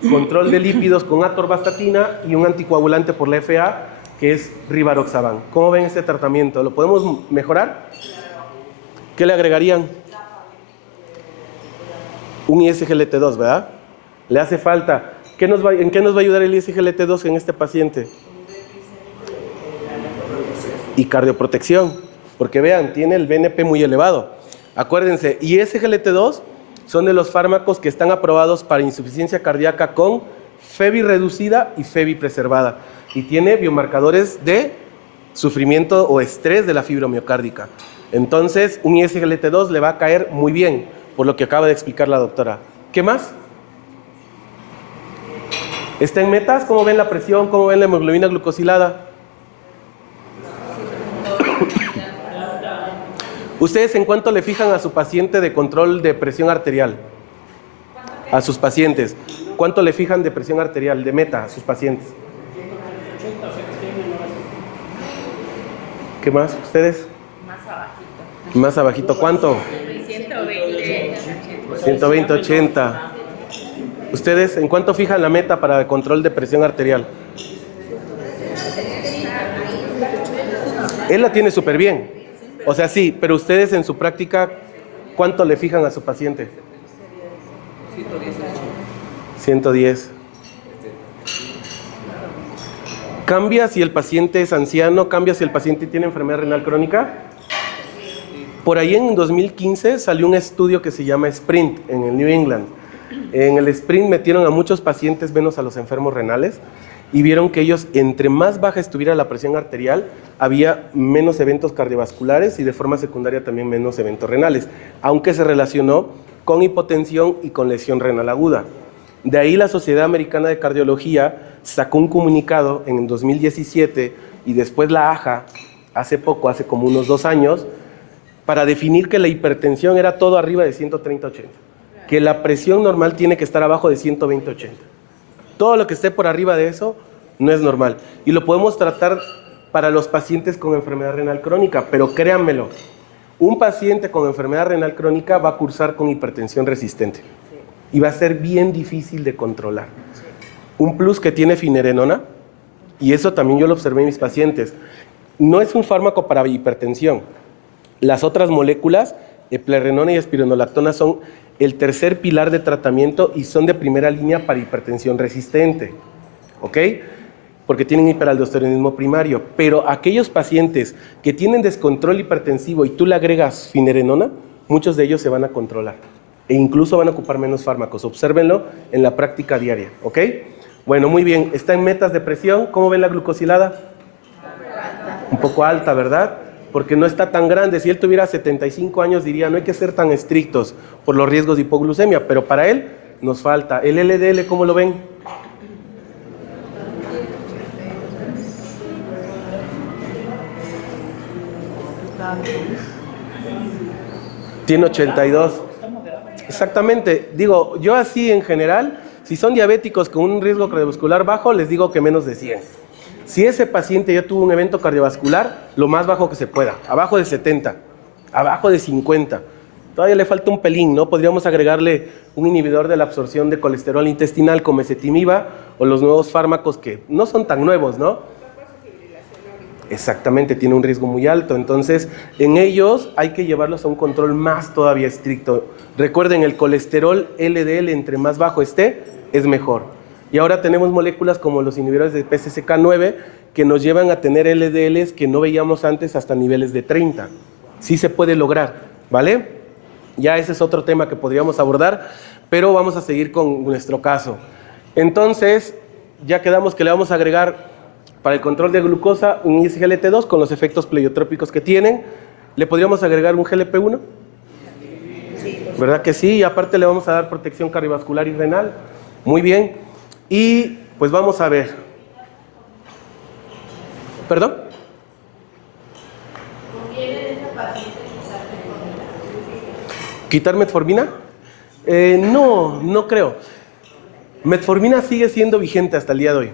control de lípidos con atorvastatina y un anticoagulante por la FA que es Rivaroxaban. ¿Cómo ven este tratamiento? ¿Lo podemos mejorar? ¿Qué le agregarían? Un ISGLT2, ¿verdad? Le hace falta. ¿En qué nos va a ayudar el ISGLT2 en este paciente? Y cardioprotección, porque vean, tiene el BNP muy elevado. Acuérdense, ISGLT2 son de los fármacos que están aprobados para insuficiencia cardíaca con FEBI reducida y FEBI preservada. Y tiene biomarcadores de sufrimiento o estrés de la fibromiocárdica. Entonces, un ISGLT2 le va a caer muy bien, por lo que acaba de explicar la doctora. ¿Qué más? ¿Está en metas? ¿Cómo ven la presión? ¿Cómo ven la hemoglobina glucosilada? ¿Ustedes en cuánto le fijan a su paciente de control de presión arterial? A sus pacientes. ¿Cuánto le fijan de presión arterial, de meta, a sus pacientes? ¿Qué más? ¿Ustedes? Más abajito. Más abajito. ¿Cuánto? 120. 120, 80. ¿Ustedes en cuánto fijan la meta para el control de presión arterial? Él la tiene súper bien. O sea, sí, pero ustedes en su práctica, ¿cuánto le fijan a su paciente? 110. ¿Cambia si el paciente es anciano? ¿Cambia si el paciente tiene enfermedad renal crónica? Por ahí en 2015 salió un estudio que se llama SPRINT en el New England. En el SPRINT metieron a muchos pacientes menos a los enfermos renales y vieron que ellos, entre más baja estuviera la presión arterial, había menos eventos cardiovasculares y de forma secundaria también menos eventos renales, aunque se relacionó con hipotensión y con lesión renal aguda. De ahí la Sociedad Americana de Cardiología sacó un comunicado en el 2017 y después la AJA, hace como unos 2 años, para definir que la hipertensión era todo arriba de 130-80, que la presión normal tiene que estar abajo de 120-80. Todo lo que esté por arriba de eso no es normal. Y lo podemos tratar para los pacientes con enfermedad renal crónica, pero créanmelo, un paciente con enfermedad renal crónica va a cursar con hipertensión resistente y va a ser bien difícil de controlar. Un plus que tiene finerenona, y eso también yo lo observé en mis pacientes, no es un fármaco para hipertensión. Las otras moléculas, eplerenona y espironolactona, son el tercer pilar de tratamiento y son de primera línea para hipertensión resistente, ¿ok? Porque tienen hiperaldosteronismo primario. Pero aquellos pacientes que tienen descontrol hipertensivo y tú le agregas finerenona, muchos de ellos se van a controlar e incluso van a ocupar menos fármacos. Obsérvenlo en la práctica diaria, ¿ok? Bueno, muy bien. ¿Está en metas de presión? ¿Cómo ven la glucosilada? Un poco alta, ¿verdad? Porque no está tan grande. Si él tuviera 75 años diría, no hay que ser tan estrictos por los riesgos de hipoglucemia, pero para él nos falta. ¿El LDL cómo lo ven? Tiene 82. Exactamente. Digo, yo así en general, si son diabéticos con un riesgo cardiovascular bajo, les digo que menos de 100. Si ese paciente ya tuvo un evento cardiovascular, lo más bajo que se pueda, abajo de 70, abajo de 50. Todavía le falta un pelín, ¿no? Podríamos agregarle un inhibidor de la absorción de colesterol intestinal como ezetimiba o los nuevos fármacos que no son tan nuevos, ¿no? Exactamente, tiene un riesgo muy alto. Entonces, en ellos hay que llevarlos a un control más todavía estricto. Recuerden, el colesterol LDL entre más bajo esté, es mejor. Y ahora tenemos moléculas como los inhibidores de PCSK9 que nos llevan a tener LDLs que no veíamos antes hasta niveles de 30. Sí se puede lograr, ¿vale? Ya ese es otro tema que podríamos abordar, pero vamos a seguir con nuestro caso. Entonces, ya quedamos que le vamos a agregar para el control de glucosa un ISGLT2 con los efectos pleiotrópicos que tienen. ¿Le podríamos agregar un GLP-1? Sí. ¿Verdad que sí? Y aparte le vamos a dar protección cardiovascular y renal. Muy bien. Y pues vamos a ver. ¿Perdón? ¿Conviene esta paciente quitar metformina? No creo. Metformina sigue siendo vigente hasta el día de hoy.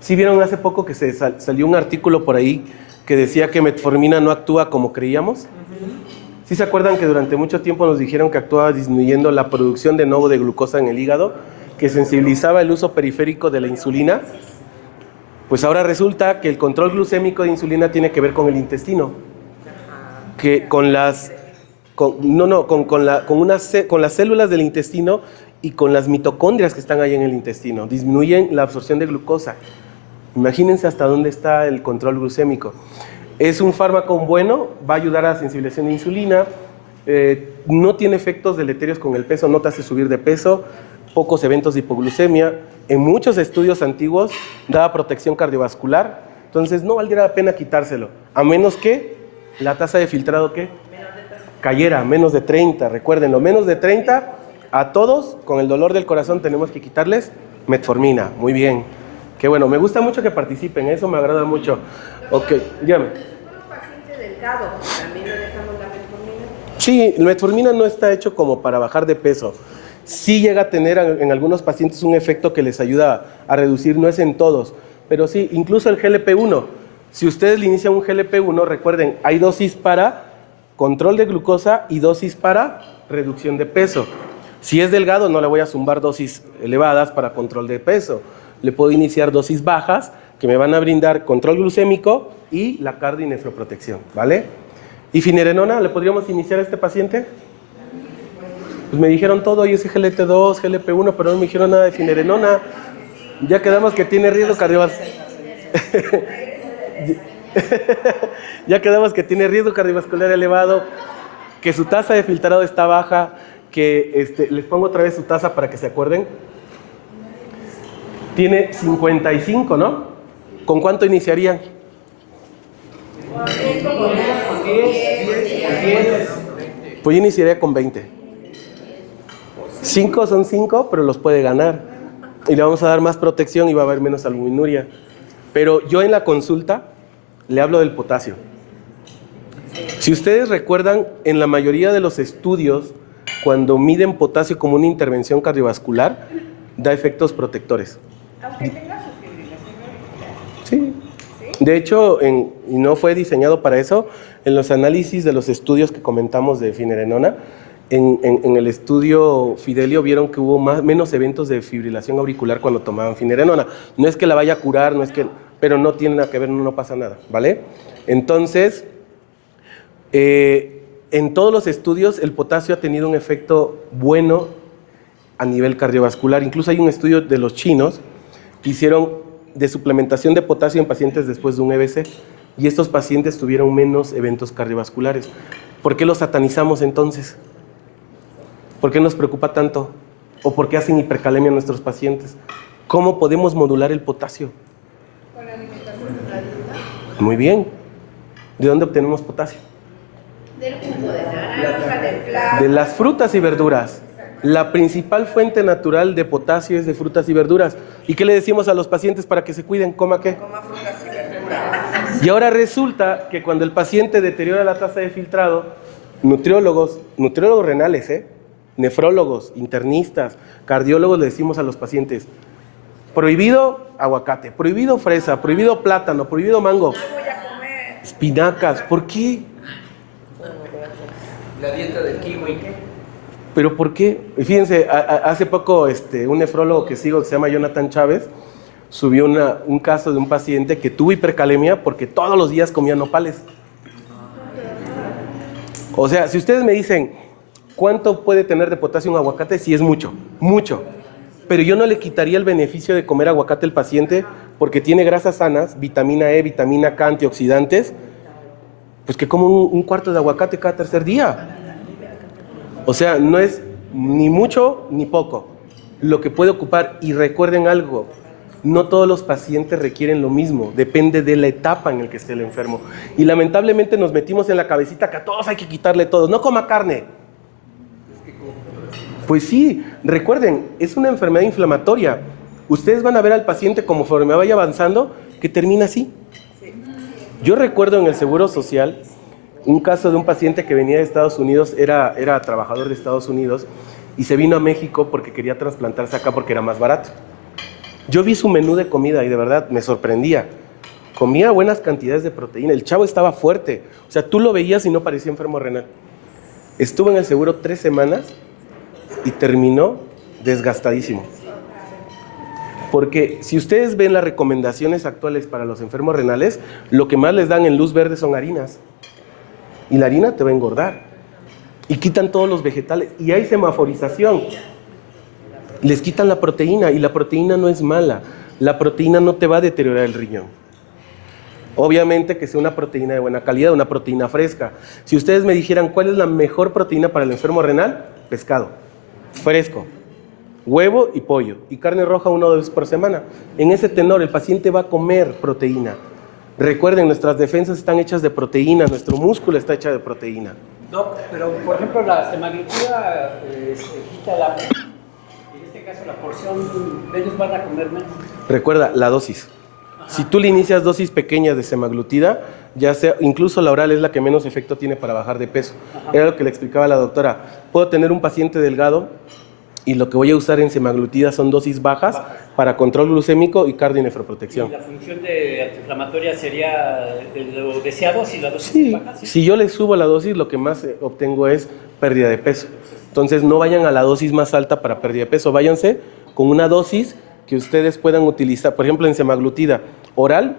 ¿Sí vieron hace poco que salió un artículo por ahí que decía que metformina no actúa como creíamos? ¿Sí se acuerdan que durante mucho tiempo nos dijeron que actuaba disminuyendo la producción de nuevo de glucosa en el hígado, que sensibilizaba el uso periférico de la insulina? Pues ahora resulta que el control glucémico de insulina tiene que ver con el intestino. Que con las... con las células del intestino y con las mitocondrias que están ahí en el intestino. Disminuyen la absorción de glucosa. Imagínense hasta dónde está el control glucémico. Es un fármaco bueno, va a ayudar a la sensibilización de insulina, no tiene efectos deleterios con el peso, no te hace subir de peso, pocos eventos de hipoglucemia. En muchos estudios antiguos daba protección cardiovascular, entonces no valdría la pena quitárselo, a menos que la tasa de filtrado ¿qué? Cayera, menos de 30, recuérdenlo, menos de 30, a todos con el dolor del corazón tenemos que quitarles metformina, muy bien. Qué bueno, me gusta mucho que participen, eso me agrada mucho. Ok, dígame. Un paciente delgado, ¿también le dejamos la metformina? Sí, la metformina no está hecho como para bajar de peso. Sí llega a tener en algunos pacientes un efecto que les ayuda a reducir, no es en todos, pero sí, incluso el GLP-1. Si ustedes le inician un GLP-1, recuerden, hay dosis para control de glucosa y dosis para reducción de peso. Si es delgado, no le voy a zumbar dosis elevadas para control de peso. Le puedo iniciar dosis bajas que me van a brindar control glucémico y la cardio y nefroprotección, ¿vale? ¿Y finerenona le podríamos iniciar a este paciente? Pues me dijeron todo, y ese GLT2, GLP-1, pero no me dijeron nada de finerenona. Ya quedamos que tiene riesgo cardiovascular. Ya quedamos que tiene riesgo cardiovascular elevado, que su tasa de filtrado está baja, que les pongo otra vez su tasa para que se acuerden. Tiene 55, ¿no? ¿Con cuánto iniciarían? Pues yo iniciaría con 20. 5 son 5, pero los puede ganar. Y le vamos a dar más protección y va a haber menos albuminuria. Pero yo en la consulta le hablo del potasio. Si ustedes recuerdan, en la mayoría de los estudios, cuando miden potasio como una intervención cardiovascular, da efectos protectores. Aunque tenga su fibrilación auricular. Sí. De hecho, y no fue diseñado para eso, en los análisis de los estudios que comentamos de finerenona, en el estudio Fidelio vieron que hubo menos eventos de fibrilación auricular cuando tomaban finerenona. No es que la vaya a curar, pero no tiene nada que ver, no pasa nada, ¿vale? Entonces, en todos los estudios el potasio ha tenido un efecto bueno a nivel cardiovascular. Incluso hay un estudio de los chinos que hicieron de suplementación de potasio en pacientes después de un EBC y estos pacientes tuvieron menos eventos cardiovasculares. ¿Por qué los satanizamos entonces? ¿Por qué nos preocupa tanto? ¿O por qué hacen hipercalemia nuestros pacientes? ¿Cómo podemos modular el potasio? Con la alimentación natural. Muy bien. ¿De dónde obtenemos potasio? Del jugo de naranja, del plátano. De las frutas y verduras. La principal fuente natural de potasio es de frutas y verduras. ¿Y qué le decimos a los pacientes para que se cuiden? ¿Coma qué? Coma frutas y verduras. Y ahora resulta que cuando el paciente deteriora la tasa de filtrado, nutriólogos renales, nefrólogos, internistas, cardiólogos le decimos a los pacientes, prohibido aguacate, prohibido fresa, prohibido plátano, prohibido mango, No voy a comer. espinacas. ¿Por qué? La dieta del kiwi. ¿Pero por qué? Fíjense, hace poco un nefrólogo que sigo, que se llama Jonathan Chávez, subió un caso de un paciente que tuvo hipercalemia porque todos los días comía nopales. O sea, si ustedes me dicen, ¿cuánto puede tener de potasio un aguacate? Sí, es mucho, mucho. Pero yo no le quitaría el beneficio de comer aguacate al paciente porque tiene grasas sanas, vitamina E, vitamina K, antioxidantes, pues que como un cuarto de aguacate cada tercer día. O sea, no es ni mucho ni poco lo que puede ocupar. Y recuerden algo, no todos los pacientes requieren lo mismo, depende de la etapa en la que esté el enfermo. Y lamentablemente nos metimos en la cabecita que a todos hay que quitarle todo, no coma carne. Pues sí, recuerden, es una enfermedad inflamatoria. Ustedes van a ver al paciente conforme vaya avanzando que termina así. Yo recuerdo en el Seguro Social un caso de un paciente que venía de Estados Unidos, era trabajador de Estados Unidos y se vino a México porque quería trasplantarse acá porque era más barato. Yo vi su menú de comida y de verdad me sorprendía. Comía buenas cantidades de proteína, el chavo estaba fuerte, o sea, tú lo veías y no parecía enfermo renal. Estuvo en el seguro 3 semanas y terminó desgastadísimo. Porque si ustedes ven las recomendaciones actuales para los enfermos renales, lo que más les dan en luz verde son harinas. Y la harina te va a engordar. Y quitan todos los vegetales. Y hay semaforización. Les quitan la proteína. Y la proteína no es mala. La proteína no te va a deteriorar el riñón. Obviamente que sea una proteína de buena calidad, una proteína fresca. Si ustedes me dijeran cuál es la mejor proteína para el enfermo renal, pescado, fresco, huevo y pollo. Y carne roja 1 o 2 veces por semana. En ese tenor, el paciente va a comer proteína. Recuerden, nuestras defensas están hechas de proteína, nuestro músculo está hecho de proteína. Doc, pero por ejemplo la semaglutida se quita el hambre. En este caso la porción, ellos van a comer menos. Recuerda, la dosis. Si tú le inicias dosis pequeñas de semaglutida, ya sea, incluso la oral es la que menos efecto tiene para bajar de peso. Era lo que le explicaba la doctora. Puedo tener un paciente delgado y lo que voy a usar en semaglutida son dosis bajas para control glucémico y cardionefroprotección. ¿Y la función de antiinflamatoria sería lo deseado si la dosis es baja? ¿Sí? Si yo le subo la dosis, lo que más obtengo es pérdida de peso. Entonces no vayan a la dosis más alta para pérdida de peso, váyanse con una dosis que ustedes puedan utilizar. Por ejemplo, en semaglutida oral,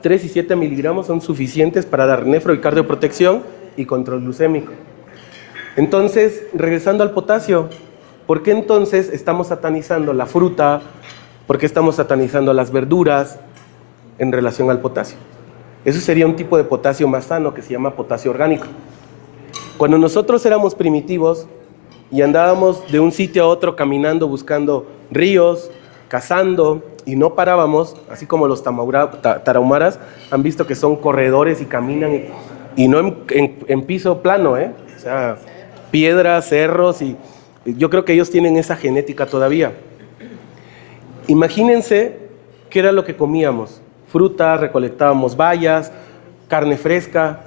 3 y 7 miligramos son suficientes para dar nefro y cardioprotección y control glucémico. Entonces, regresando al potasio, ¿por qué entonces estamos satanizando la fruta? ¿Por qué estamos satanizando las verduras en relación al potasio? Eso sería un tipo de potasio más sano que se llama potasio orgánico. Cuando nosotros éramos primitivos y andábamos de un sitio a otro caminando, buscando ríos, cazando, y no parábamos, así como los tarahumaras han visto que son corredores y caminan, y no en piso plano, o sea, piedras, cerros, y yo creo que ellos tienen esa genética todavía. Imagínense qué era lo que comíamos: fruta, recolectábamos bayas, carne fresca,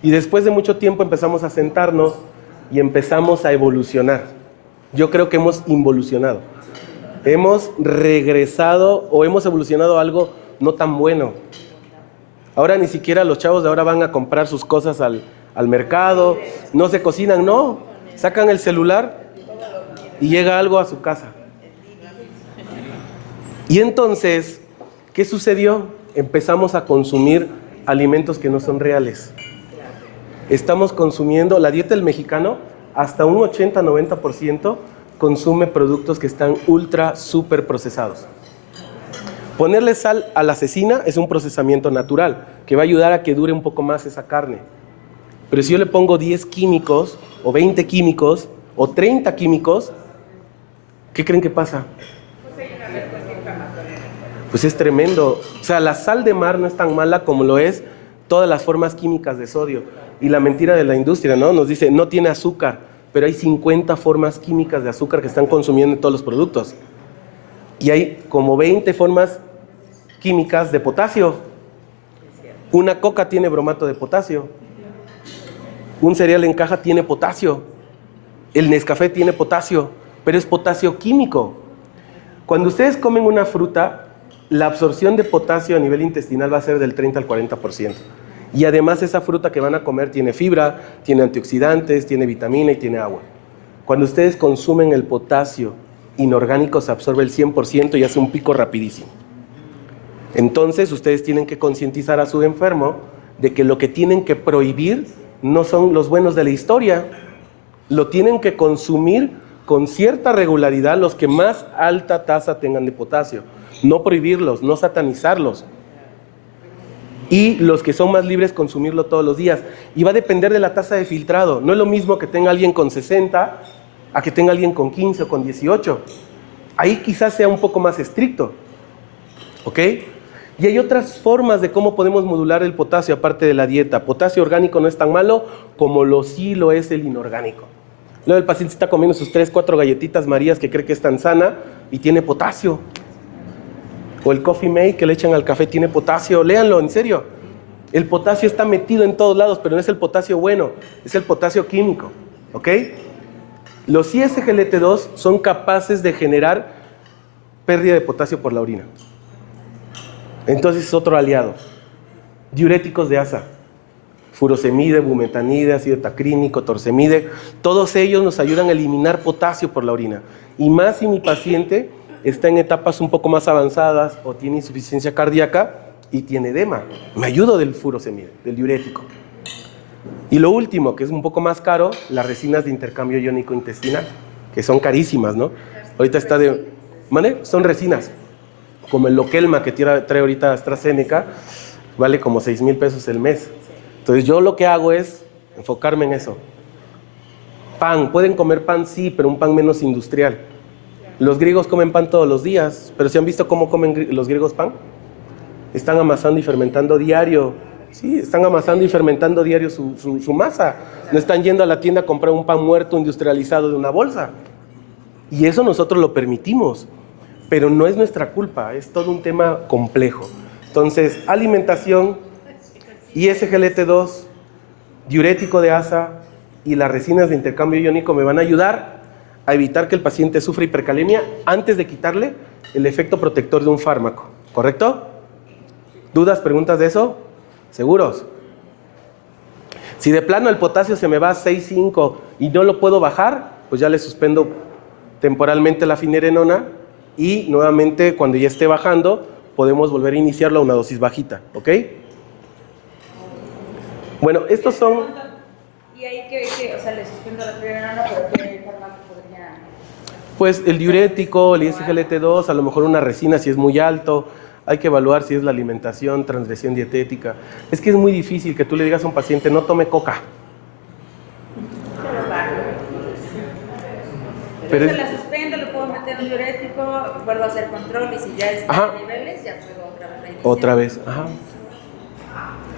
y después de mucho tiempo empezamos a sentarnos y empezamos a evolucionar. Yo creo que hemos involucionado. Hemos regresado o hemos evolucionado a algo no tan bueno. Ahora ni siquiera los chavos de ahora van a comprar sus cosas al mercado, no se cocinan, no. Sacan el celular y llega algo a su casa. Y entonces, ¿qué sucedió? Empezamos a consumir alimentos que no son reales. Estamos consumiendo, la dieta del mexicano, hasta un 80-90% consume productos que están ultra, súper procesados. Ponerle sal a la cecina es un procesamiento natural que va a ayudar a que dure un poco más esa carne. Pero si yo le pongo 10 químicos, o 20 químicos, o 30 químicos, ¿qué creen que pasa? Pues es tremendo. O sea, la sal de mar no es tan mala como lo es todas las formas químicas de sodio. Y la mentira de la industria, ¿no? Nos dice, no tiene azúcar, pero hay 50 formas químicas de azúcar que están consumiendo en todos los productos. Y hay como 20 formas químicas de potasio. Una coca tiene bromato de potasio. Un cereal en caja tiene potasio. El Nescafé tiene potasio, pero es potasio químico. Cuando ustedes comen una fruta, la absorción de potasio a nivel intestinal va a ser del 30 al 40%. Y además esa fruta que van a comer tiene fibra, tiene antioxidantes, tiene vitamina y tiene agua. Cuando ustedes consumen el potasio inorgánico, se absorbe el 100% y hace un pico rapidísimo. Entonces ustedes tienen que concientizar a su enfermo de que lo que tienen que prohibir no son los buenos de la historia. Lo tienen que consumir con cierta regularidad los que más alta tasa tengan de potasio. No prohibirlos, no satanizarlos. Y los que son más libres, consumirlo todos los días. Y va a depender de la tasa de filtrado. No es lo mismo que tenga alguien con 60 a que tenga alguien con 15 o con 18. Ahí quizás sea un poco más estricto. ¿Ok? Y hay otras formas de cómo podemos modular el potasio aparte de la dieta. Potasio orgánico no es tan malo como sí lo es el inorgánico. Luego el paciente está comiendo sus 3, 4 galletitas Marías que cree que es tan sana y tiene potasio. O el Coffee Mate que le echan al café tiene potasio. Léanlo, en serio. El potasio está metido en todos lados, pero no es el potasio bueno, es el potasio químico. ¿Ok? Los ISGLT2 son capaces de generar pérdida de potasio por la orina. Entonces es otro aliado. Diuréticos de asa. Furosemide, bumetanide, ácido tacrínico, torsemide. Todos ellos nos ayudan a eliminar potasio por la orina. Y más si mi paciente está en etapas un poco más avanzadas o tiene insuficiencia cardíaca y tiene edema. Me ayudo del furosemide, del diurético. Y lo último, que es un poco más caro, las resinas de intercambio iónico intestinal, que son carísimas, ¿no? Ahorita está de... ¿Mane? Son resinas. Como el Lokelma que trae ahorita AstraZeneca, vale como 6,000 pesos el mes. Entonces yo lo que hago es enfocarme en eso. Pan, ¿pueden comer pan? Sí, pero un pan menos industrial. Los griegos comen pan todos los días, pero ¿se han visto cómo comen los griegos pan? Están amasando y fermentando diario. Sí, están amasando y fermentando diario su masa. No están yendo a la tienda a comprar un pan muerto industrializado de una bolsa. Y eso nosotros lo permitimos, pero no es nuestra culpa, es todo un tema complejo. Entonces, alimentación, ISGLT2, diurético de asa y las resinas de intercambio iónico me van a ayudar a evitar que el paciente sufra hipercalemia antes de quitarle el efecto protector de un fármaco, ¿correcto? ¿Dudas, preguntas de eso? ¿Seguros? Si de plano el potasio se me va a 6,5 y no lo puedo bajar, pues ya le suspendo temporalmente la finerenona y nuevamente cuando ya esté bajando podemos volver a iniciarlo a una dosis bajita, ¿ok? Bueno, estos son... Y ahí que o sea, le suspendo la finerenona, pero ¿qué fármaco podría...? Pues el diurético, el ISGLT2, a lo mejor una resina si es muy alto. Hay que evaluar si es la alimentación, transgresión dietética. Es que es muy difícil que tú le digas a un paciente, no tome coca. Pero se la suspendo, le puedo meter un diurético, vuelvo a hacer control y si ya está en niveles, ya puedo otra vez reiniciar. Otra vez, ajá.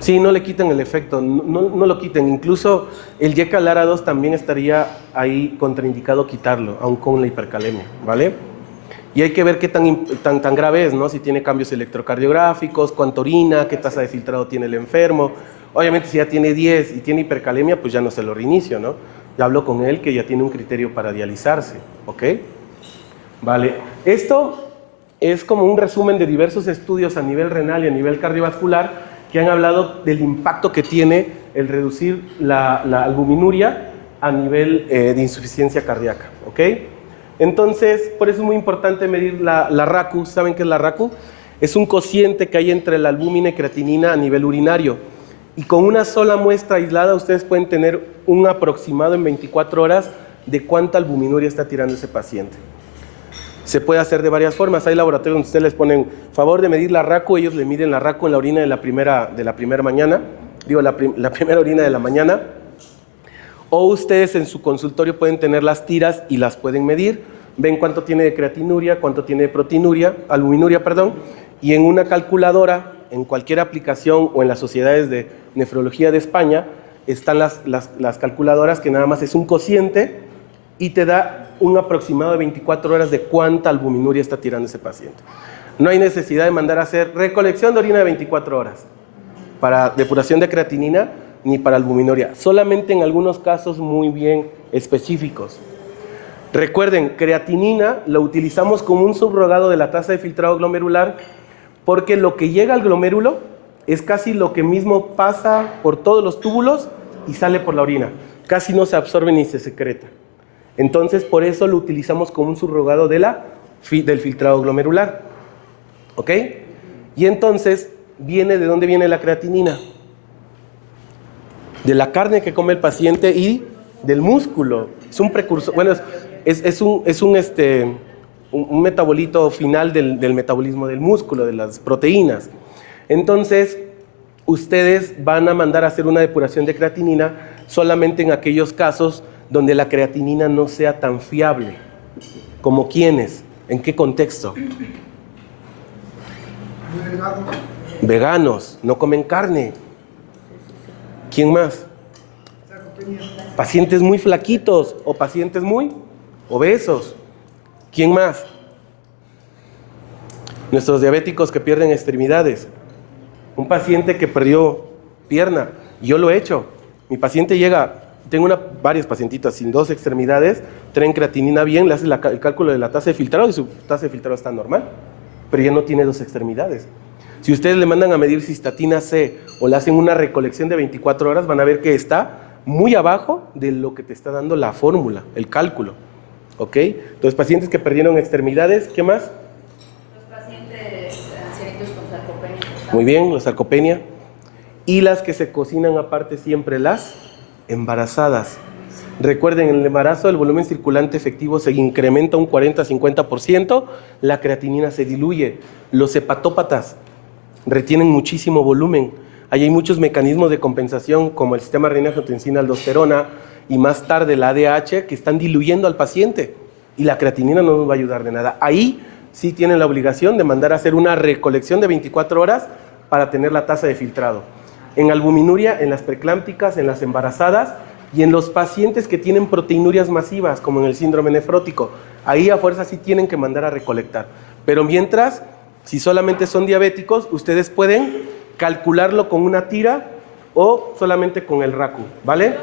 Sí, no le quiten el efecto, no lo quiten. Incluso el YECA-LARA2 también estaría ahí contraindicado quitarlo, aun con la hipercalemia, ¿vale? Y hay que ver qué tan grave es, ¿no? Si tiene cambios electrocardiográficos, cuánta orina, qué tasa de filtrado tiene el enfermo. Obviamente si ya tiene 10 y tiene hipercalemia, pues ya no se lo reinicio, ¿no? Ya hablo con él que ya tiene un criterio para dializarse, ¿ok? Vale, esto es como un resumen de diversos estudios a nivel renal y a nivel cardiovascular que han hablado del impacto que tiene el reducir la albuminuria a nivel de insuficiencia cardíaca, ¿ok? Entonces, por eso es muy importante medir la RACU. ¿Saben qué es la RACU? Es un cociente que hay entre la albúmina y creatinina a nivel urinario. Y con una sola muestra aislada ustedes pueden tener un aproximado en 24 horas de cuánta albuminuria está tirando ese paciente. Se puede hacer de varias formas. Hay laboratorios donde ustedes les ponen favor de medir la RACU, ellos le miden la RACU en la orina de la primera mañana, la primera orina de la mañana. O ustedes en su consultorio pueden tener las tiras y las pueden medir. Ven cuánto tiene de creatinuria, cuánto tiene de proteinuria, albuminuria, perdón, y en una calculadora, en cualquier aplicación o en las sociedades de nefrología de España, están las calculadoras que nada más es un cociente y te da un aproximado de 24 horas de cuánta albuminuria está tirando ese paciente. No hay necesidad de mandar a hacer recolección de orina de 24 horas para depuración de creatinina ni para albuminuria, solamente en algunos casos muy bien específicos. Recuerden, creatinina lo utilizamos como un subrogado de la tasa de filtrado glomerular porque lo que llega al glomérulo es casi lo que mismo pasa por todos los túbulos y sale por la orina. Casi no se absorbe ni se secreta. Entonces, por eso lo utilizamos como un subrogado del filtrado glomerular. ¿Ok? Y entonces, ¿de dónde viene la creatinina? De la carne que come el paciente y del músculo. Es un precursor, bueno, es un metabolito final del metabolismo del músculo, de las proteínas. Entonces, ustedes van a mandar a hacer una depuración de creatinina solamente en aquellos casos donde la creatinina no sea tan fiable. ¿Como quiénes? ¿En qué contexto? Veganos, no comen carne. ¿Quién más? Pacientes muy flaquitos o pacientes muy obesos. ¿Quién más? Nuestros diabéticos que pierden extremidades. Un paciente que perdió pierna. Yo lo he hecho. Mi paciente llega, tengo varias pacientitas sin 2 extremidades, traen creatinina bien, le hace el cálculo de la tasa de filtrado y su tasa de filtrado está normal, pero ya no tiene 2 extremidades. Si ustedes le mandan a medir cistatina C o le hacen una recolección de 24 horas, van a ver que está muy abajo de lo que te está dando la fórmula, el cálculo. ¿ok? Entonces, pacientes que perdieron extremidades, ¿qué más? Los pacientes ancianitos con sarcopenia. Muy bien, la sarcopenia. Y las que se cocinan aparte siempre, las embarazadas. Recuerden, en el embarazo el volumen circulante efectivo se incrementa un 40-50%, la creatinina se diluye, los hepatópatas retienen muchísimo volumen. Ahí hay muchos mecanismos de compensación como el sistema renina-angiotensina-aldosterona y más tarde la ADH que están diluyendo al paciente y la creatinina no nos va a ayudar de nada. Ahí sí tienen la obligación de mandar a hacer una recolección de 24 horas para tener la tasa de filtrado. En albuminuria, en las preclámpticas, en las embarazadas y en los pacientes que tienen proteinurias masivas, como en el síndrome nefrótico, ahí a fuerza sí tienen que mandar a recolectar. Pero mientras, si solamente son diabéticos, ustedes pueden calcularlo con una tira o solamente con el RACU, ¿vale?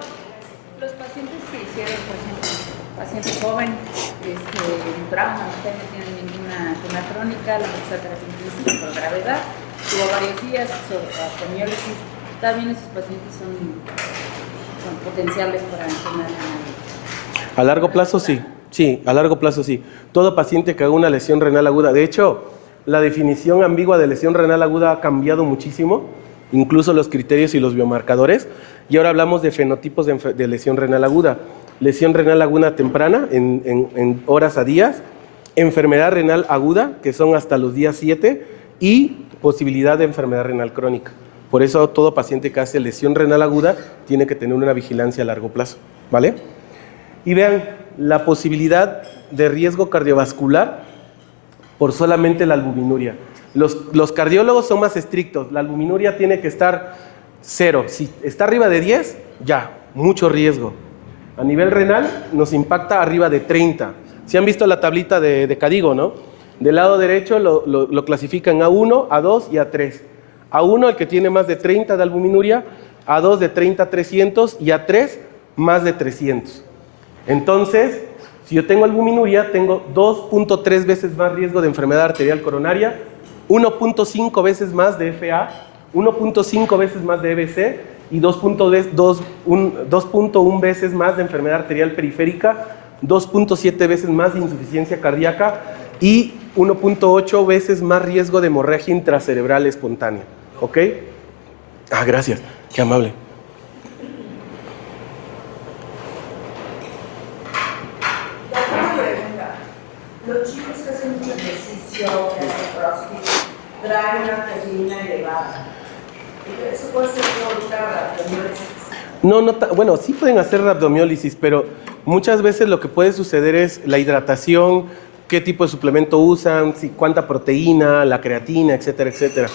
Los pacientes que hicieron, por ejemplo, paciente joven, un trauma, no tienen ninguna enfermedad crónica, la metasarcopenia por gravedad, tuvo varios días, aconiólisis, también esos pacientes son potenciales para enfermedad renal. A largo plazo sí, a largo plazo sí. Todo paciente que haga una lesión renal aguda, de hecho, la definición ambigua de lesión renal aguda ha cambiado muchísimo, incluso los criterios y los biomarcadores, y ahora hablamos de fenotipos de lesión renal aguda. Lesión renal aguda temprana, en horas a días, enfermedad renal aguda, que son hasta los días 7, y posibilidad de enfermedad renal crónica. Por eso todo paciente que hace lesión renal aguda tiene que tener una vigilancia a largo plazo, ¿vale? Y vean, la posibilidad de riesgo cardiovascular por solamente la albuminuria. Los cardiólogos son más estrictos, la albuminuria tiene que estar 0. Si está arriba de 10, ya, mucho riesgo. A nivel renal nos impacta arriba de 30. Si han visto la tablita de Cadigo, ¿no? Del lado derecho lo clasifican A1, A2 y A3. A1 el que tiene más de 30 de albuminuria, A2 de 30 a 300 y A3 más de 300. Entonces, si yo tengo albuminuria, tengo 2.3 veces más riesgo de enfermedad arterial coronaria, 1.5 veces más de FA, 1.5 veces más de EBC y 2.1 veces más de enfermedad arterial periférica, 2.7 veces más de insuficiencia cardíaca y 1.8 veces más riesgo de hemorragia intracerebral espontánea. ¿Ok? Ah, gracias. Qué amable. Otra pregunta. Los chicos que hacen mucho ejercicio, que hacen CrossFit, traen una creatinina elevada. ¿Eso puede ser por una rabdomiólisis? Bueno, sí pueden hacer rabdomiólisis, pero muchas veces lo que puede suceder es la hidratación, qué tipo de suplemento usan, cuánta proteína, la creatina, etcétera, etcétera.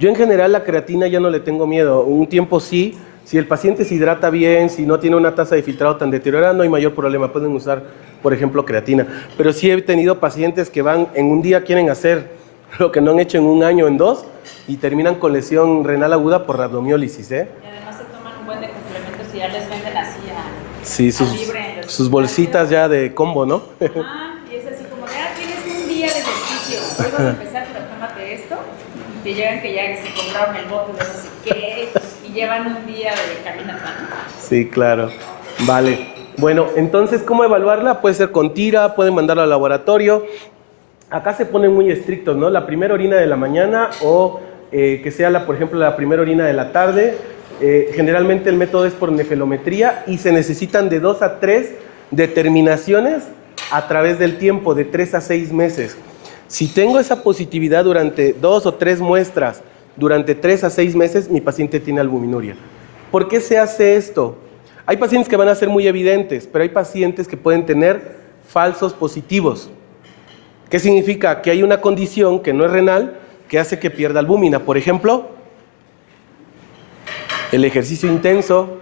Yo en general la creatina ya no le tengo miedo. Un tiempo sí, si el paciente se hidrata bien, si no tiene una tasa de filtrado tan deteriorada, no hay mayor problema, pueden usar, por ejemplo, creatina. Pero sí he tenido pacientes que van, en un día quieren hacer lo que no han hecho en un año, en 2, y terminan con lesión renal aguda por rabdomiólisis, ¿eh? Y además se toman un buen de complementos y ya les venden así Sí, sus bolsitas ya de combo, ¿no? Ajá, y es así como de, tienes un día de ejercicio, hoy vas a empezar, pero tómate esto, y te llegan que ya se compraron el bote de no sé qué, y llevan un día de caminata, ¿no? Sí, claro. Vale. Bueno, entonces, ¿cómo evaluarla? Puede ser con tira, pueden mandarla al laboratorio. Acá se ponen muy estrictos, ¿no? La primera orina de la mañana o que sea, por ejemplo, la primera orina de la tarde. Generalmente el método es por nefelometría y se necesitan de 2 a 3 determinaciones a través del tiempo, de 3 a 6 meses. Si tengo esa positividad durante 2 o 3 muestras, durante 3 a 6 meses, mi paciente tiene albuminuria. ¿Por qué se hace esto? Hay pacientes que van a ser muy evidentes, pero hay pacientes que pueden tener falsos positivos. ¿Qué significa? Que hay una condición que no es renal que hace que pierda albúmina. Por ejemplo, el ejercicio intenso,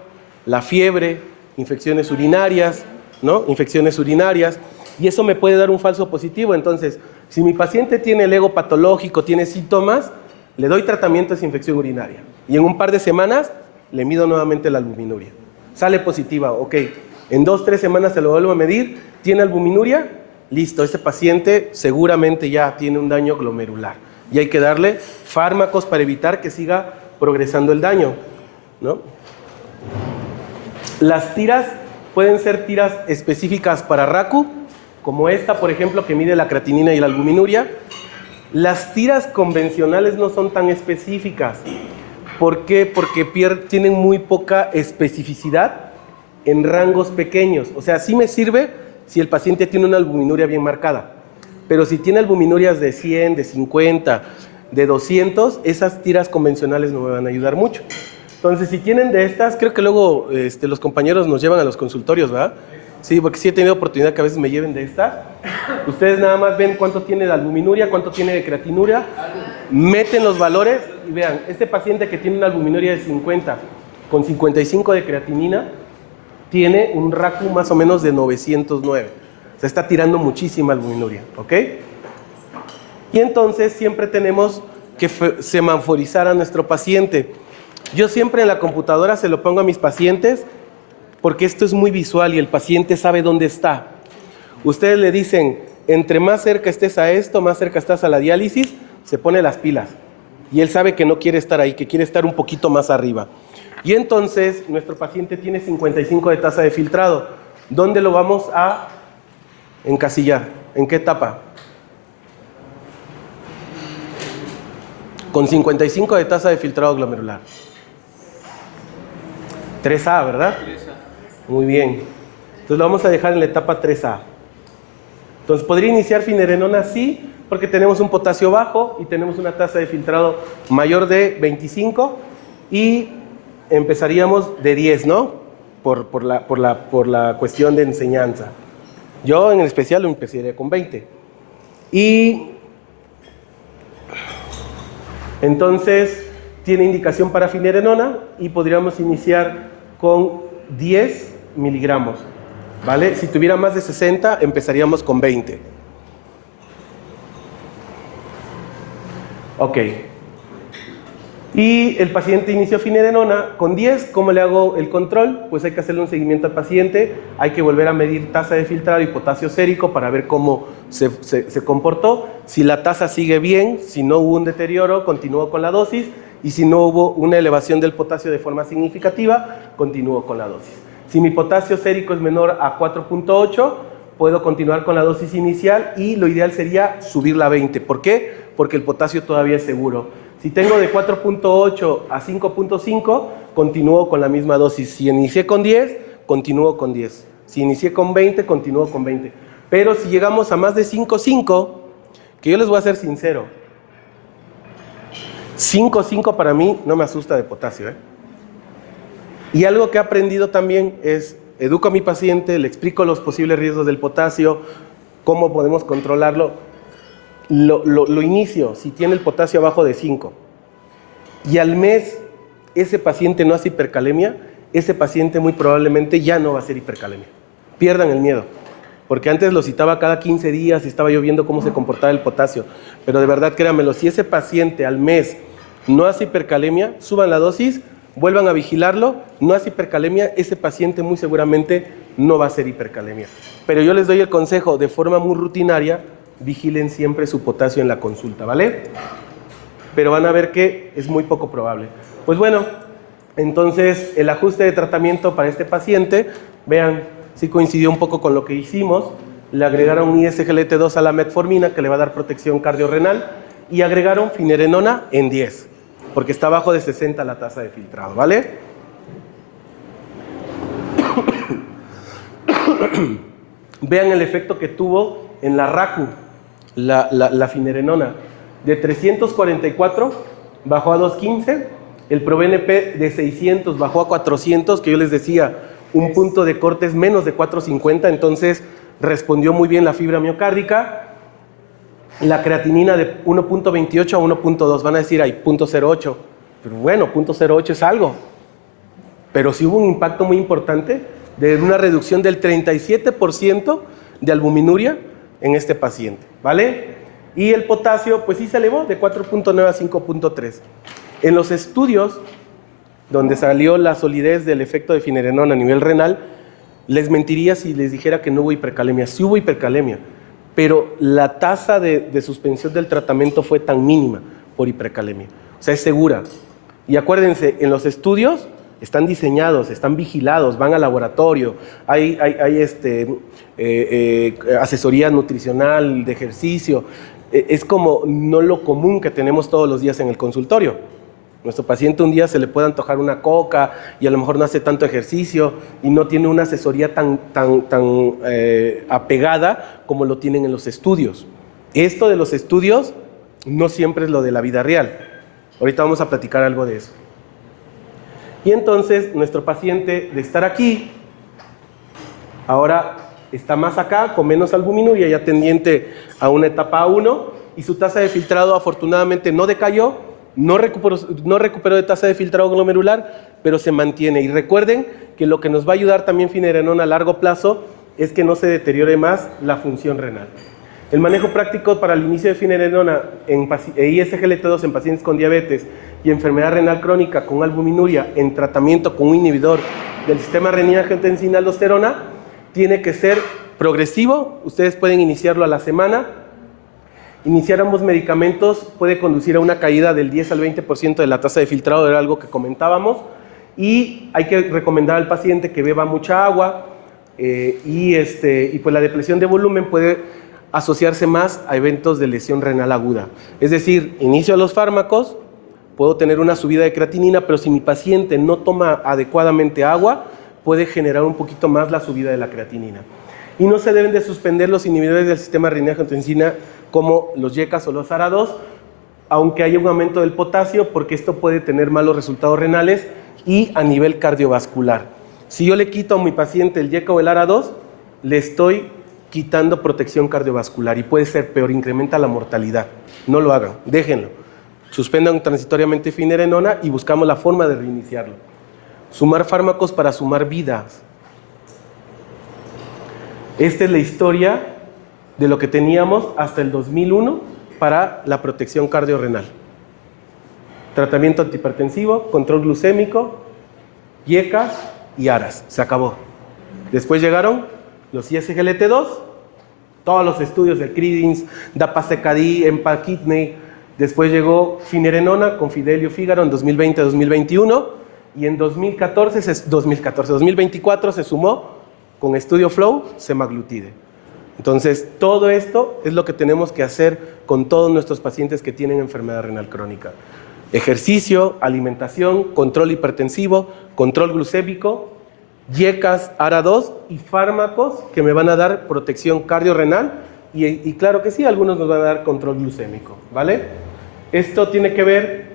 la fiebre, infecciones urinarias, ¿no? Infecciones urinarias, y eso me puede dar un falso positivo. Entonces, si mi paciente tiene el ego patológico, tiene síntomas, le doy tratamiento de infección urinaria. Y en un par de semanas le mido nuevamente la albuminuria. Sale positiva, ok. En 2 o 3 semanas se lo vuelvo a medir, ¿tiene albuminuria? Listo, ese paciente seguramente ya tiene un daño glomerular. Y hay que darle fármacos para evitar que siga progresando el daño, ¿no? Las tiras pueden ser tiras específicas para RACU como esta, por ejemplo, que mide la creatinina y la albuminuria, las tiras convencionales no son tan específicas. ¿Por qué? Porque tienen muy poca especificidad en rangos pequeños. O sea, sí me sirve si el paciente tiene una albuminuria bien marcada. Pero si tiene albuminurias de 100, de 50, de 200, esas tiras convencionales no me van a ayudar mucho. Entonces, si tienen de estas, creo que luego los compañeros nos llevan a los consultorios, ¿verdad? Sí, porque sí he tenido oportunidad que a veces me lleven de estas. Ustedes nada más ven cuánto tiene de albuminuria, cuánto tiene de creatinuria, meten los valores y vean, este paciente que tiene una albuminuria de 50 con 55 de creatinina, tiene un RACU más o menos de 909. O sea, está tirando muchísima albuminuria, ¿ok? Y entonces siempre tenemos que semaforizar a nuestro paciente. Yo siempre en la computadora se lo pongo a mis pacientes porque esto es muy visual y el paciente sabe dónde está. Ustedes le dicen, entre más cerca estés a esto, más cerca estás a la diálisis, se pone las pilas. Y él sabe que no quiere estar ahí, que quiere estar un poquito más arriba. Y entonces, nuestro paciente tiene 55 de tasa de filtrado. ¿Dónde lo vamos a encasillar? ¿En qué etapa? Con 55 de tasa de filtrado glomerular. 3A, ¿verdad? 3A. Muy bien. Entonces lo vamos a dejar en la etapa 3A. Entonces, ¿podría iniciar finerenona? Sí, porque tenemos un potasio bajo y tenemos una tasa de filtrado mayor de 25 y empezaríamos de 10, ¿no? Por la cuestión de enseñanza. Yo en especial lo empezaría con 20. Y entonces tiene indicación para finerenona y podríamos iniciar con 10 miligramos, ¿vale? Si tuviera más de 60, empezaríamos con 20. Ok. Y el paciente inició finerenona con 10. ¿Cómo le hago el control? Pues hay que hacerle un seguimiento al paciente, hay que volver a medir tasa de filtrado y potasio sérico para ver cómo se comportó. Si la tasa sigue bien, si no hubo un deterioro, continúo con la dosis, y si no hubo una elevación del potasio de forma significativa, continúo con la dosis. Si mi potasio sérico es menor a 4.8, puedo continuar con la dosis inicial y lo ideal sería subirla a 20. ¿Por qué? Porque el potasio todavía es seguro. Si tengo de 4.8 a 5.5, continúo con la misma dosis. Si inicié con 10, continúo con 10. Si inicié con 20, continúo con 20. Pero si llegamos a más de 5.5, que yo les voy a ser sincero, 5.5 para mí no me asusta de potasio, ¿eh? Y algo que he aprendido también es, educo a mi paciente, le explico los posibles riesgos del potasio, cómo podemos controlarlo. Lo inicio si tiene el potasio abajo de 5 y al mes ese paciente no hace hipercalemia, ese paciente muy probablemente ya no va a hacer hipercalemia. Pierdan el miedo, porque antes lo citaba cada 15 días y estaba yo viendo cómo se comportaba el potasio, pero de verdad créanmelo, si ese paciente al mes no hace hipercalemia, suban la dosis, vuelvan a vigilarlo, no hace hipercalemia, ese paciente muy seguramente no va a hacer hipercalemia. Pero yo les doy el consejo de forma muy rutinaria, vigilen siempre su potasio en la consulta, ¿vale? Pero van a ver que es muy poco probable. Pues bueno, entonces el ajuste de tratamiento para este paciente, vean, sí coincidió un poco con lo que hicimos, le agregaron un ISGLT2 a la metformina que le va a dar protección cardiorrenal y agregaron finerenona en 10, porque está abajo de 60 la tasa de filtrado, ¿vale? Vean el efecto que tuvo en la RACU, la finerenona. De 344 bajó a 215, el ProBNP de 600 bajó a 400, que yo les decía, un punto de corte es menos de 450, entonces respondió muy bien la fibra miocárdica. La creatinina de 1.28 a 1.2, van a decir, hay 0.08, pero bueno, 0.08 es algo. Pero sí hubo un impacto muy importante de una reducción del 37% de albuminuria en este paciente, ¿vale? Y el potasio, pues sí se elevó de 4.9 a 5.3. En los estudios donde salió la solidez del efecto de finerenona a nivel renal, les mentiría si les dijera que no hubo hipercalemia. Sí hubo hipercalemia, pero la tasa de suspensión del tratamiento fue tan mínima por hipercalemia. O sea, es segura. Y acuérdense, en los estudios están diseñados, están vigilados, van al laboratorio, hay asesoría nutricional, de ejercicio. Es como no lo común que tenemos todos los días en el consultorio. Nuestro paciente un día se le puede antojar una coca y a lo mejor no hace tanto ejercicio y no tiene una asesoría tan apegada como lo tienen en los estudios. Esto de los estudios no siempre es lo de la vida real. Ahorita vamos a platicar algo de eso. Y entonces nuestro paciente, de estar aquí, ahora está más acá, con menos albuminuria, ya tendiente a una etapa 1, y su tasa de filtrado afortunadamente no decayó, no recuperó de tasa de filtrado glomerular, pero se mantiene. Y recuerden que lo que nos va a ayudar también finerenona a largo plazo es que no se deteriore más la función renal. El manejo práctico para el inicio de finerenona en ISGLT2 en pacientes con diabetes y enfermedad renal crónica con albuminuria en tratamiento con un inhibidor del sistema renina-angiotensina-aldosterona tiene que ser progresivo. Ustedes pueden iniciarlo a la semana. Iniciar ambos medicamentos puede conducir a una caída del 10 al 20% de la tasa de filtrado, era algo que comentábamos, y hay que recomendar al paciente que beba mucha agua y pues la depresión de volumen puede asociarse más a eventos de lesión renal aguda. Es decir, inicio los fármacos, puedo tener una subida de creatinina, pero si mi paciente no toma adecuadamente agua, puede generar un poquito más la subida de la creatinina. Y no se deben de suspender los inhibidores del sistema renina-angiotensina como los YECAS o los ARA2, aunque haya un aumento del potasio, porque esto puede tener malos resultados renales y a nivel cardiovascular. Si yo le quito a mi paciente el YECA o el ARA2, le estoy quitando protección cardiovascular y puede ser peor, incrementa la mortalidad. No lo hagan, déjenlo. Suspendan transitoriamente finerenona y buscamos la forma de reiniciarlo. Sumar fármacos para sumar vidas. Esta es la historia de lo que teníamos hasta el 2001 para la protección cardiorrenal. Tratamiento antihipertensivo, control glucémico, YECAS y ARAS. Se acabó. Después llegaron los ISGLT2, todos los estudios de Credence, DAPA-CKD, EMPA-Kidney. Después llegó finerenona con Fidelio Fígaro en 2020-2021 y en 2024 se sumó con Estudio Flow semaglutide. Entonces, todo esto es lo que tenemos que hacer con todos nuestros pacientes que tienen enfermedad renal crónica. Ejercicio, alimentación, control hipertensivo, control glucémico, YECAS, ARA2 y fármacos que me van a dar protección cardiorrenal y claro que sí, algunos nos van a dar control glucémico, ¿vale? Esto tiene que ver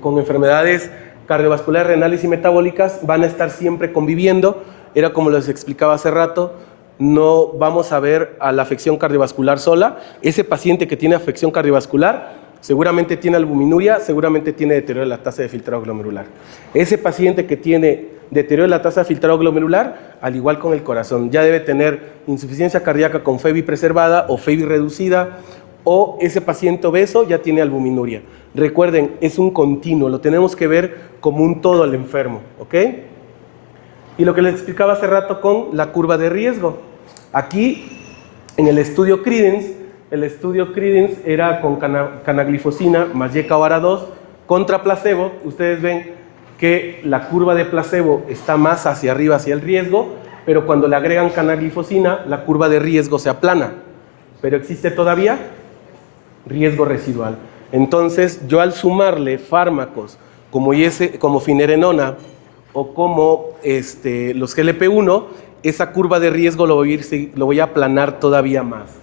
con enfermedades cardiovasculares, renales y metabólicas, van a estar siempre conviviendo. Era como les explicaba hace rato, no vamos a ver a la afección cardiovascular sola. Ese paciente que tiene afección cardiovascular seguramente tiene albuminuria, seguramente tiene deterioro de la tasa de filtrado glomerular. Ese paciente que tiene deterioro de la tasa de filtrado glomerular, al igual con el corazón, ya debe tener insuficiencia cardíaca con FEBI preservada o FEBI reducida, o ese paciente obeso ya tiene albuminuria. Recuerden, es un continuo, lo tenemos que ver como un todo al enfermo, ¿ok? Y lo que les explicaba hace rato con la curva de riesgo. Aquí, en el estudio Credence, era con canaglifosina más YECA o ARA2 contra placebo. Ustedes ven que la curva de placebo está más hacia arriba, hacia el riesgo, pero cuando le agregan canaglifosina, la curva de riesgo se aplana. Pero existe todavía riesgo residual. Entonces, yo al sumarle fármacos como finerenona o como los GLP-1, esa curva de riesgo lo voy a aplanar todavía más.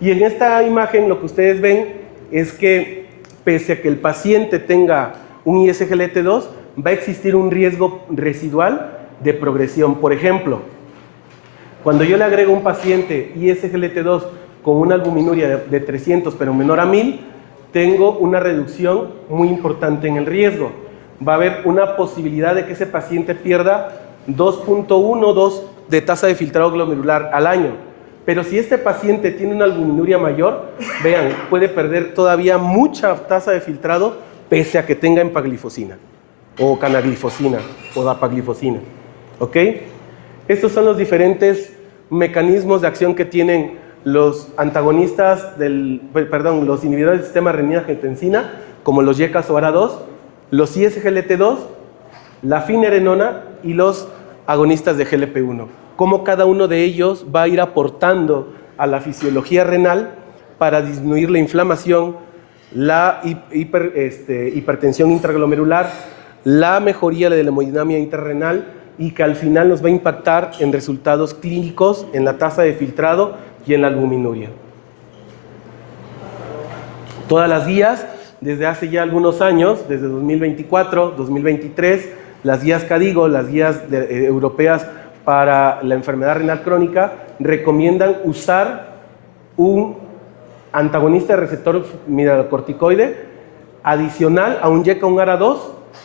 Y en esta imagen lo que ustedes ven es que pese a que el paciente tenga un ISGLT2, va a existir un riesgo residual de progresión. Por ejemplo, cuando yo le agrego a un paciente ISGLT2 con una albuminuria de 300 pero menor a 1000, tengo una reducción muy importante en el riesgo. Va a haber una posibilidad de que ese paciente pierda 2.12 de tasa de filtrado glomerular al año. Pero si este paciente tiene una albuminuria mayor, vean, puede perder todavía mucha tasa de filtrado pese a que tenga empaglifosina, o canaglifosina, o dapaglifosina. ¿Ok? Estos son los diferentes mecanismos de acción que tienen los antagonistas los inhibidores del sistema renina-angiotensina, como los YECAS o ARA2, los ISGLT2 la finerenona y los agonistas de GLP-1. Cómo cada uno de ellos va a ir aportando a la fisiología renal para disminuir la inflamación, la hipertensión intraglomerular, la mejoría de la hemodinamia intrarrenal y que al final nos va a impactar en resultados clínicos, en la tasa de filtrado y en la albuminuria. Todas las guías, desde hace ya algunos años, desde 2024, 2023, las guías KDIGO, las guías europeas para la enfermedad renal crónica, recomiendan usar un antagonista de receptor mineralocorticoide adicional a un YECA, un ARA2,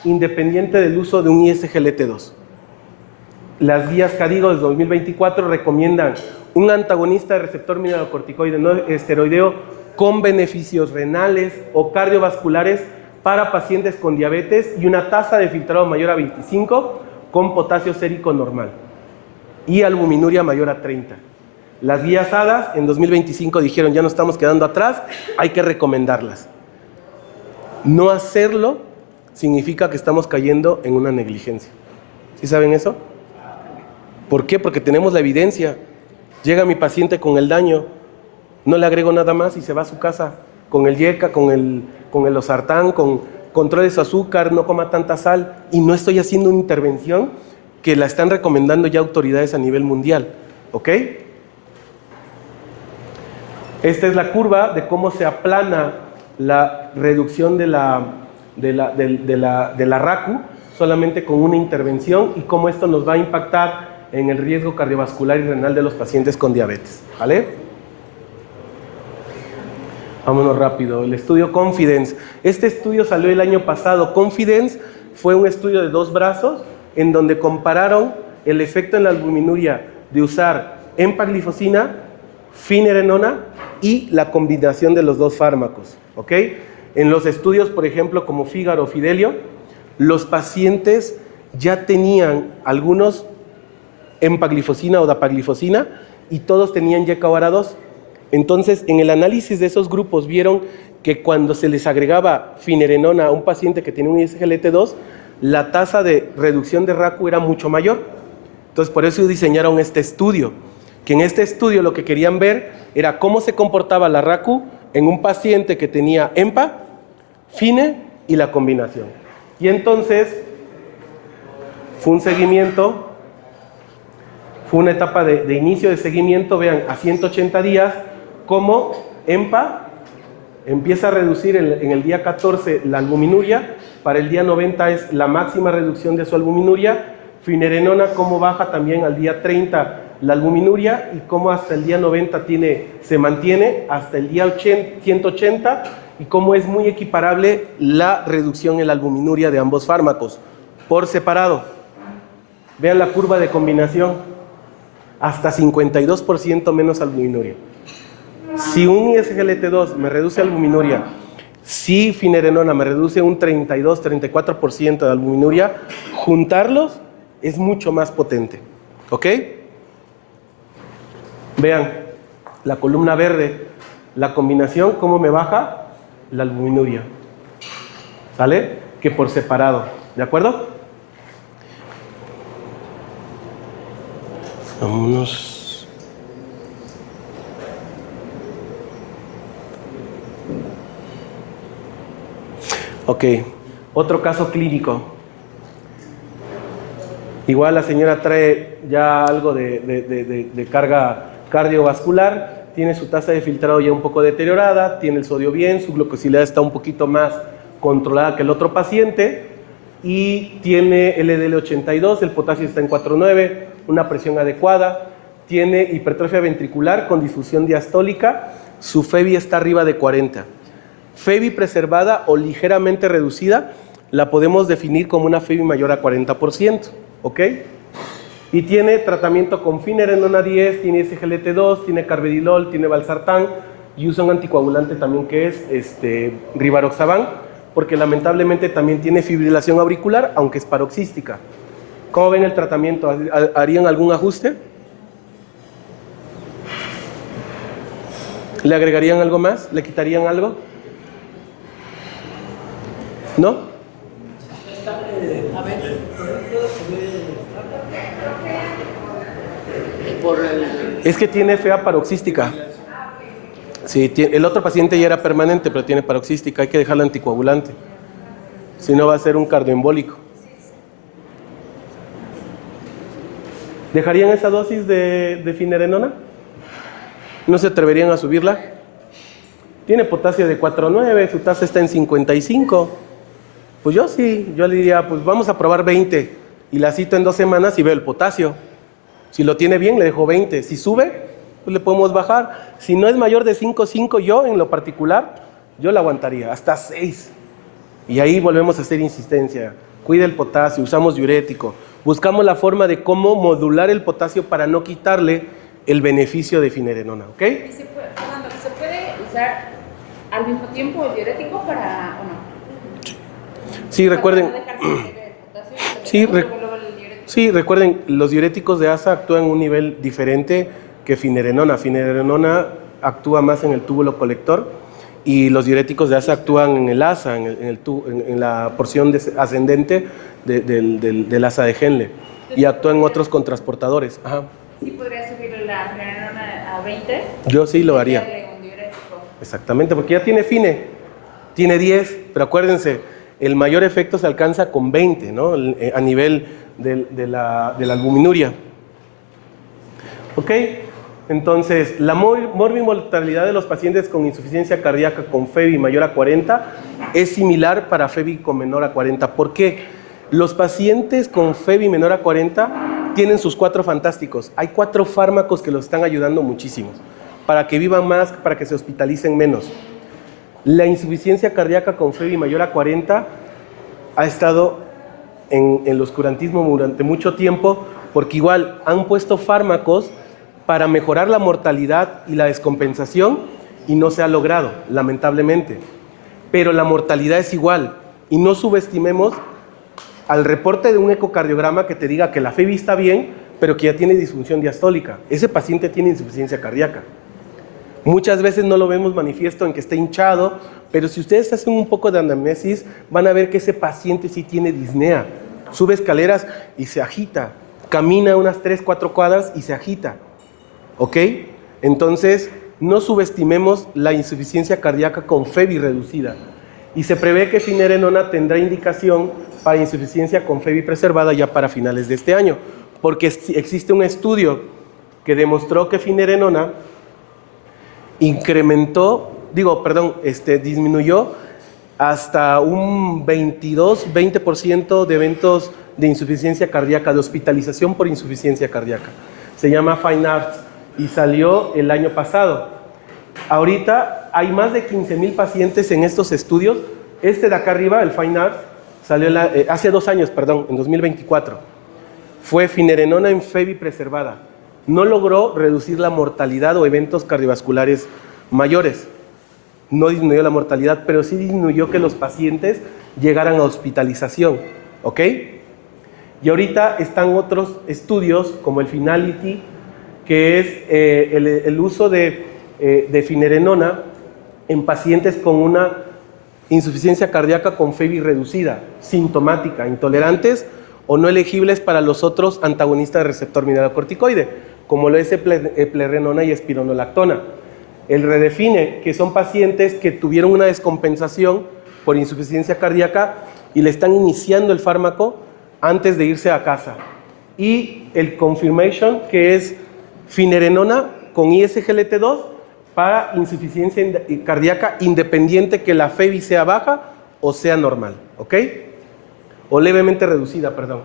independiente del uso de un ISGLT2. Las guías KDIGO de 2024 recomiendan un antagonista de receptor mineralocorticoide no esteroideo con beneficios renales o cardiovasculares para pacientes con diabetes y una tasa de filtrado mayor a 25 con potasio sérico normal y albuminuria mayor a 30. Las guías HADAS en 2025 dijeron, ya no estamos quedando atrás, hay que recomendarlas. No hacerlo significa que estamos cayendo en una negligencia. ¿Sí saben eso? ¿Por qué? Porque tenemos la evidencia. Llega mi paciente con el daño, no le agrego nada más y se va a su casa con el YECA, con el losartán, con controle su azúcar, no coma tanta sal, y no estoy haciendo una intervención que la están recomendando ya autoridades a nivel mundial, ¿ok? Esta es la curva de cómo se aplana la reducción de la RACU solamente con una intervención y cómo esto nos va a impactar en el riesgo cardiovascular y renal de los pacientes con diabetes, ¿vale? Vámonos rápido. El estudio Confidence. Este estudio salió el año pasado. Confidence fue un estudio de 2 brazos en donde compararon el efecto en la albuminuria de usar empaglifosina, finerenona y la combinación de los 2 fármacos, ¿ok? En los estudios, por ejemplo, como Fígaro o Fidelio, los pacientes ya tenían algunos empaglifosina o dapaglifosina y todos tenían YECA o ARA2. Entonces, en el análisis de esos grupos vieron que cuando se les agregaba finerenona a un paciente que tiene un ISGLT2, la tasa de reducción de RACU era mucho mayor. Entonces, por eso diseñaron este estudio, que en este estudio lo que querían ver era cómo se comportaba la RACU en un paciente que tenía EMPA, FINE y la combinación. Y entonces, fue un seguimiento, fue una etapa de inicio de seguimiento, vean, a 180 días, cómo EMPA empieza a reducir en el día 14 la albuminuria, para el día 90 es la máxima reducción de su albuminuria, finerenona cómo baja también al día 30 la albuminuria y cómo hasta el día 90 se mantiene hasta el día 180 y cómo es muy equiparable la reducción en la albuminuria de ambos fármacos por separado. Vean la curva de combinación, hasta 52% menos albuminuria. Si un ISGLT2 me reduce albuminuria, si finerenona me reduce un 32-34% de albuminuria, juntarlos es mucho más potente, ¿ok? Vean, la columna verde, la combinación, cómo me baja la albuminuria, ¿sale? Que por separado, ¿de acuerdo? Vámonos. Ok, otro caso clínico. Igual la señora trae ya algo de carga cardiovascular, tiene su tasa de filtrado ya un poco deteriorada, tiene el sodio bien, su glucosilada está un poquito más controlada que el otro paciente y tiene LDL 82, el potasio está en 4.9, una presión adecuada, tiene hipertrofia ventricular con difusión diastólica, su FEBI está arriba de 40. FEBI preservada o ligeramente reducida la podemos definir como una FEBI mayor a 40%, ¿ok? Y tiene tratamiento con finerenona 10, tiene SGLT2, tiene carvedilol, tiene valsartán y usa un anticoagulante también que es rivaroxaban, porque lamentablemente también tiene fibrilación auricular, aunque es paroxística. ¿Cómo ven el tratamiento? ¿Harían algún ajuste? ¿Le agregarían algo más? ¿Le quitarían algo? ¿No? A ver, por el... Es que tiene FA paroxística. Sí, el otro paciente ya era permanente, pero tiene paroxística. Hay que dejarlo anticoagulante. Si no, va a ser un cardioembólico. ¿Dejarían esa dosis de finerenona? ¿No se atreverían a subirla? Tiene potasio de 4.9, su tasa está en 55. Pues yo sí, yo le diría, pues vamos a probar 20. Y la cito en 2 semanas y veo el potasio. Si lo tiene bien, le dejo 20. Si sube, pues le podemos bajar. Si no es mayor de 5.5, yo en lo particular, yo la aguantaría hasta 6. Y ahí volvemos a hacer insistencia. Cuida el potasio, usamos diurético. Buscamos la forma de cómo modular el potasio para no quitarle el beneficio de finerenona, ¿ok? ¿Y se puede usar al mismo tiempo el diurético para o no? Sí, recuerden. Para no dejar que llegue el potasio, Sí, luego el diurético. Sí, recuerden, los diuréticos de ASA actúan a un nivel diferente que finerenona. Finerenona actúa más en el túbulo colector y los diuréticos de ASA actúan en el ASA, en la porción ascendente del ASA de Henle y actúan en otros contrasportadores. Ajá. ¿Sí podría subir la finerenona a 20? Yo sí lo Y haría. darle un diurético. Exactamente, porque ya tiene fine, tiene 10, pero acuérdense, el mayor efecto se alcanza con 20, ¿no? A nivel de la albuminuria. ¿Ok? Entonces, la morbimortalidad de los pacientes con insuficiencia cardíaca con FEBI mayor a 40 es similar para FEBI con menor a 40. ¿Por qué? Los pacientes con FEBI menor a 40 tienen sus 4 fantásticos. Hay 4 fármacos que los están ayudando muchísimo para que vivan más, para que se hospitalicen menos. La insuficiencia cardíaca con FEBI mayor a 40 ha estado en el oscurantismo durante mucho tiempo porque igual han puesto fármacos para mejorar la mortalidad y la descompensación y no se ha logrado, lamentablemente. Pero la mortalidad es igual y no subestimemos al reporte de un ecocardiograma que te diga que la FEBI está bien, pero que ya tiene disfunción diastólica. Ese paciente tiene insuficiencia cardíaca. Muchas veces no lo vemos manifiesto en que esté hinchado, pero si ustedes hacen un poco de anamnesis, van a ver que ese paciente sí tiene disnea. Sube escaleras y se agita. Camina unas 3-4 cuadras y se agita. ¿Ok? Entonces, no subestimemos la insuficiencia cardíaca con FEBI reducida. Y se prevé que finerenona tendrá indicación para insuficiencia con FEBI preservada ya para finales de este año, porque existe un estudio que demostró que finerenona disminuyó hasta un 20% de eventos de insuficiencia cardíaca, de hospitalización por insuficiencia cardíaca. Se llama Fine Arts y salió el año pasado. Ahorita hay más de 15,000 pacientes en estos estudios. Este de acá arriba, el Fine Arts, salió hace 2 años, en 2024. Fue finerenona en FEBI preservada. No logró reducir la mortalidad o eventos cardiovasculares mayores. No disminuyó la mortalidad, pero sí disminuyó que los pacientes llegaran a hospitalización. ¿Ok? Y ahorita están otros estudios, como el Finality, que es el uso de finerenona en pacientes con una insuficiencia cardíaca con FEBI reducida, sintomática, intolerantes o no elegibles para los otros antagonistas del receptor mineralocorticoide, como lo es eplerenona y espironolactona. El Redefine, que son pacientes que tuvieron una descompensación por insuficiencia cardíaca y le están iniciando el fármaco antes de irse a casa. Y el Confirmation, que es finerenona con ISGLT2 para insuficiencia cardíaca independiente que la FEBI sea baja o sea normal, ¿ok? O levemente reducida, perdón.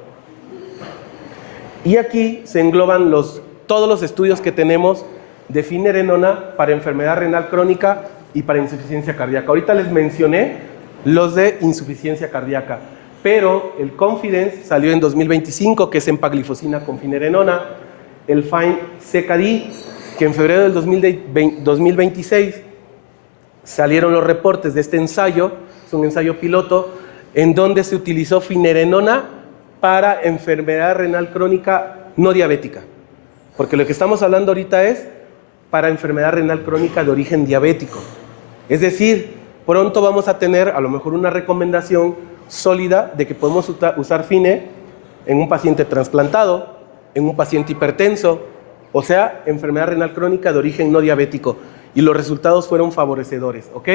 Y aquí se engloban todos los estudios que tenemos de finerenona para enfermedad renal crónica y para insuficiencia cardíaca. Ahorita les mencioné los de insuficiencia cardíaca, pero el Confidence salió en 2025, que es empaglifosina con finerenona, el Fine CKD, que en febrero del 2026 salieron los reportes de este ensayo, es un ensayo piloto, en donde se utilizó finerenona para enfermedad renal crónica no diabética. Porque lo que estamos hablando ahorita es para enfermedad renal crónica de origen diabético. Es decir, pronto vamos a tener a lo mejor una recomendación sólida de que podemos usar FINE en un paciente trasplantado, en un paciente hipertenso, o sea, enfermedad renal crónica de origen no diabético. Y los resultados fueron favorecedores, ¿ok?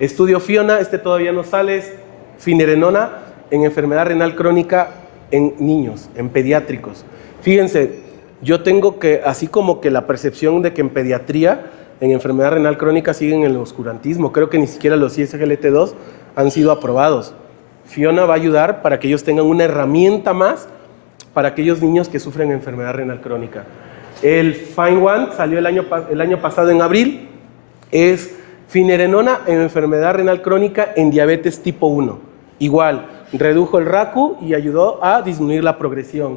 Estudio Fiona, este todavía no sale, es finerenona en enfermedad renal crónica en niños, en pediátricos. Fíjense, yo tengo que, así como que la percepción de que en pediatría, en enfermedad renal crónica siguen en el oscurantismo, creo que ni siquiera los ISGLT2 han sido aprobados. Fiona va a ayudar para que ellos tengan una herramienta más para aquellos niños que sufren enfermedad renal crónica. El FINE-1 salió el año pasado en abril, es finerenona en enfermedad renal crónica en diabetes tipo 1. Igual, redujo el RACU y ayudó a disminuir la progresión.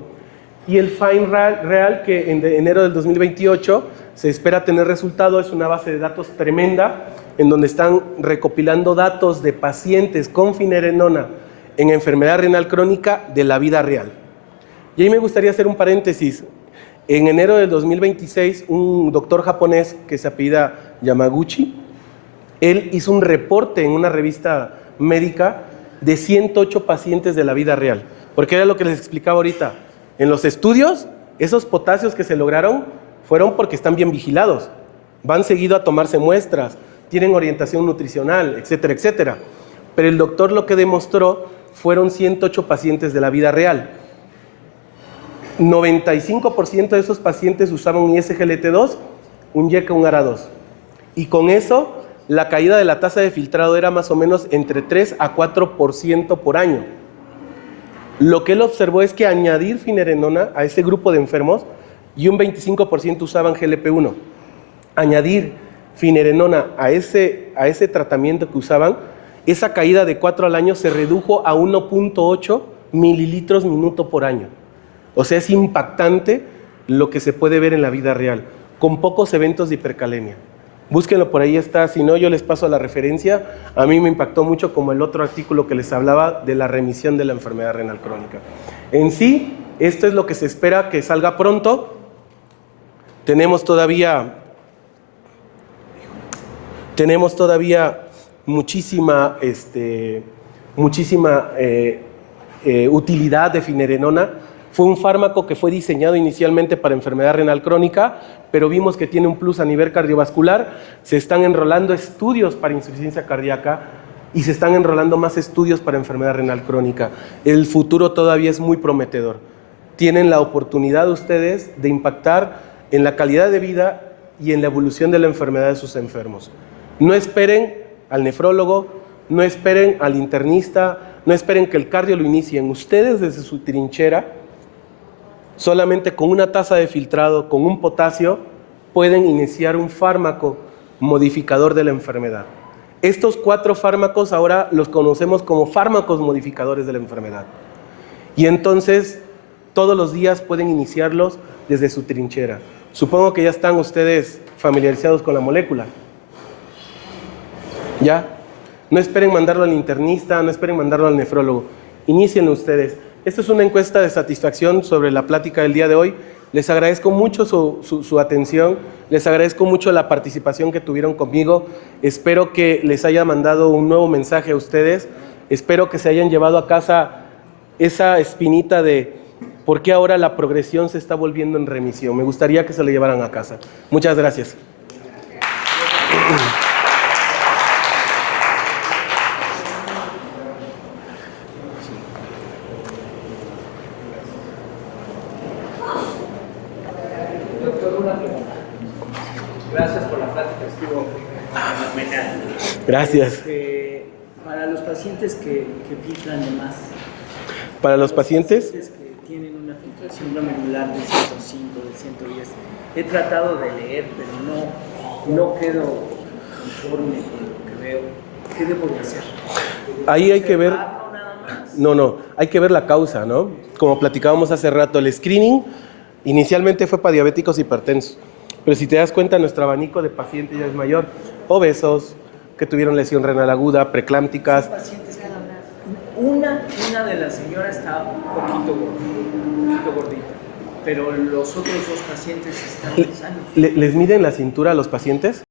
Y el FINE-REAL, que en enero del 2028 se espera tener resultado, es una base de datos tremenda, en donde están recopilando datos de pacientes con finerenona en enfermedad renal crónica de la vida real. Y ahí me gustaría hacer un paréntesis. En enero del 2026, un doctor japonés que se apellida Yamaguchi, él hizo un reporte en una revista médica de 108 pacientes de la vida real. Porque era lo que les explicaba ahorita. En los estudios, esos potasios que se lograron fueron porque están bien vigilados. Van seguido a tomarse muestras, tienen orientación nutricional, etcétera, etcétera. Pero el doctor lo que demostró fueron 108 pacientes de la vida real. 95% de esos pacientes usaban un ISGLT2, un YECA, un ARA2. Y con eso, la caída de la tasa de filtrado era más o menos entre 3 a 4% por año. Lo que él observó es que añadir finerenona a ese grupo de enfermos, y un 25% usaban GLP-1, añadir finerenona a ese tratamiento que usaban, esa caída de 4 al año se redujo a 1.8 mililitros minuto por año. O sea, es impactante lo que se puede ver en la vida real, con pocos eventos de hipercalemia. Búsquenlo, por ahí está, si no yo les paso la referencia. A mí me impactó mucho como el otro artículo que les hablaba de la remisión de la enfermedad renal crónica. En sí, esto es lo que se espera que salga pronto. Tenemos todavía muchísima utilidad de finerenona. Fue un fármaco que fue diseñado inicialmente para enfermedad renal crónica, pero vimos que tiene un plus a nivel cardiovascular. Se están enrolando estudios para insuficiencia cardíaca y se están enrolando más estudios para enfermedad renal crónica. El futuro todavía es muy prometedor. Tienen la oportunidad ustedes de impactar en la calidad de vida y en la evolución de la enfermedad de sus enfermos. No esperen al nefrólogo, no esperen al internista, no esperen que el cardio lo inicien. Ustedes desde su trinchera, solamente con una tasa de filtrado, con un potasio, pueden iniciar un fármaco modificador de la enfermedad. Estos 4 fármacos ahora los conocemos como fármacos modificadores de la enfermedad. Y entonces, todos los días pueden iniciarlos desde su trinchera. Supongo que ya están ustedes familiarizados con la molécula. ¿Ya? No esperen mandarlo al internista, no esperen mandarlo al nefrólogo. Inícienlo ustedes. Esta es una encuesta de satisfacción sobre la plática del día de hoy. Les agradezco mucho su atención, les agradezco mucho la participación que tuvieron conmigo. Espero que les haya mandado un nuevo mensaje a ustedes. Espero que se hayan llevado a casa esa espinita de por qué ahora la progresión se está volviendo en remisión. Me gustaría que se la llevaran a casa. Muchas gracias. Gracias por la plática, estuvo fenomenal. Gracias. Para los pacientes que filtran de más. Para los pacientes que tienen una filtración glomerular de 105, de 110. He tratado de leer, pero no quedo conforme con lo que veo. ¿Qué debo de hacer? ahí hay que ver. No, hay que ver la causa, ¿no? Como platicábamos hace rato, el screening inicialmente fue para diabéticos hipertensos, pero si te das cuenta, nuestro abanico de pacientes ya es mayor. Obesos, que tuvieron lesión renal aguda, preclámpticas. Pacientes que una de las señoras está un poquito gordita, pero los otros 2 pacientes están sanos. ¿Les miden la cintura a los pacientes?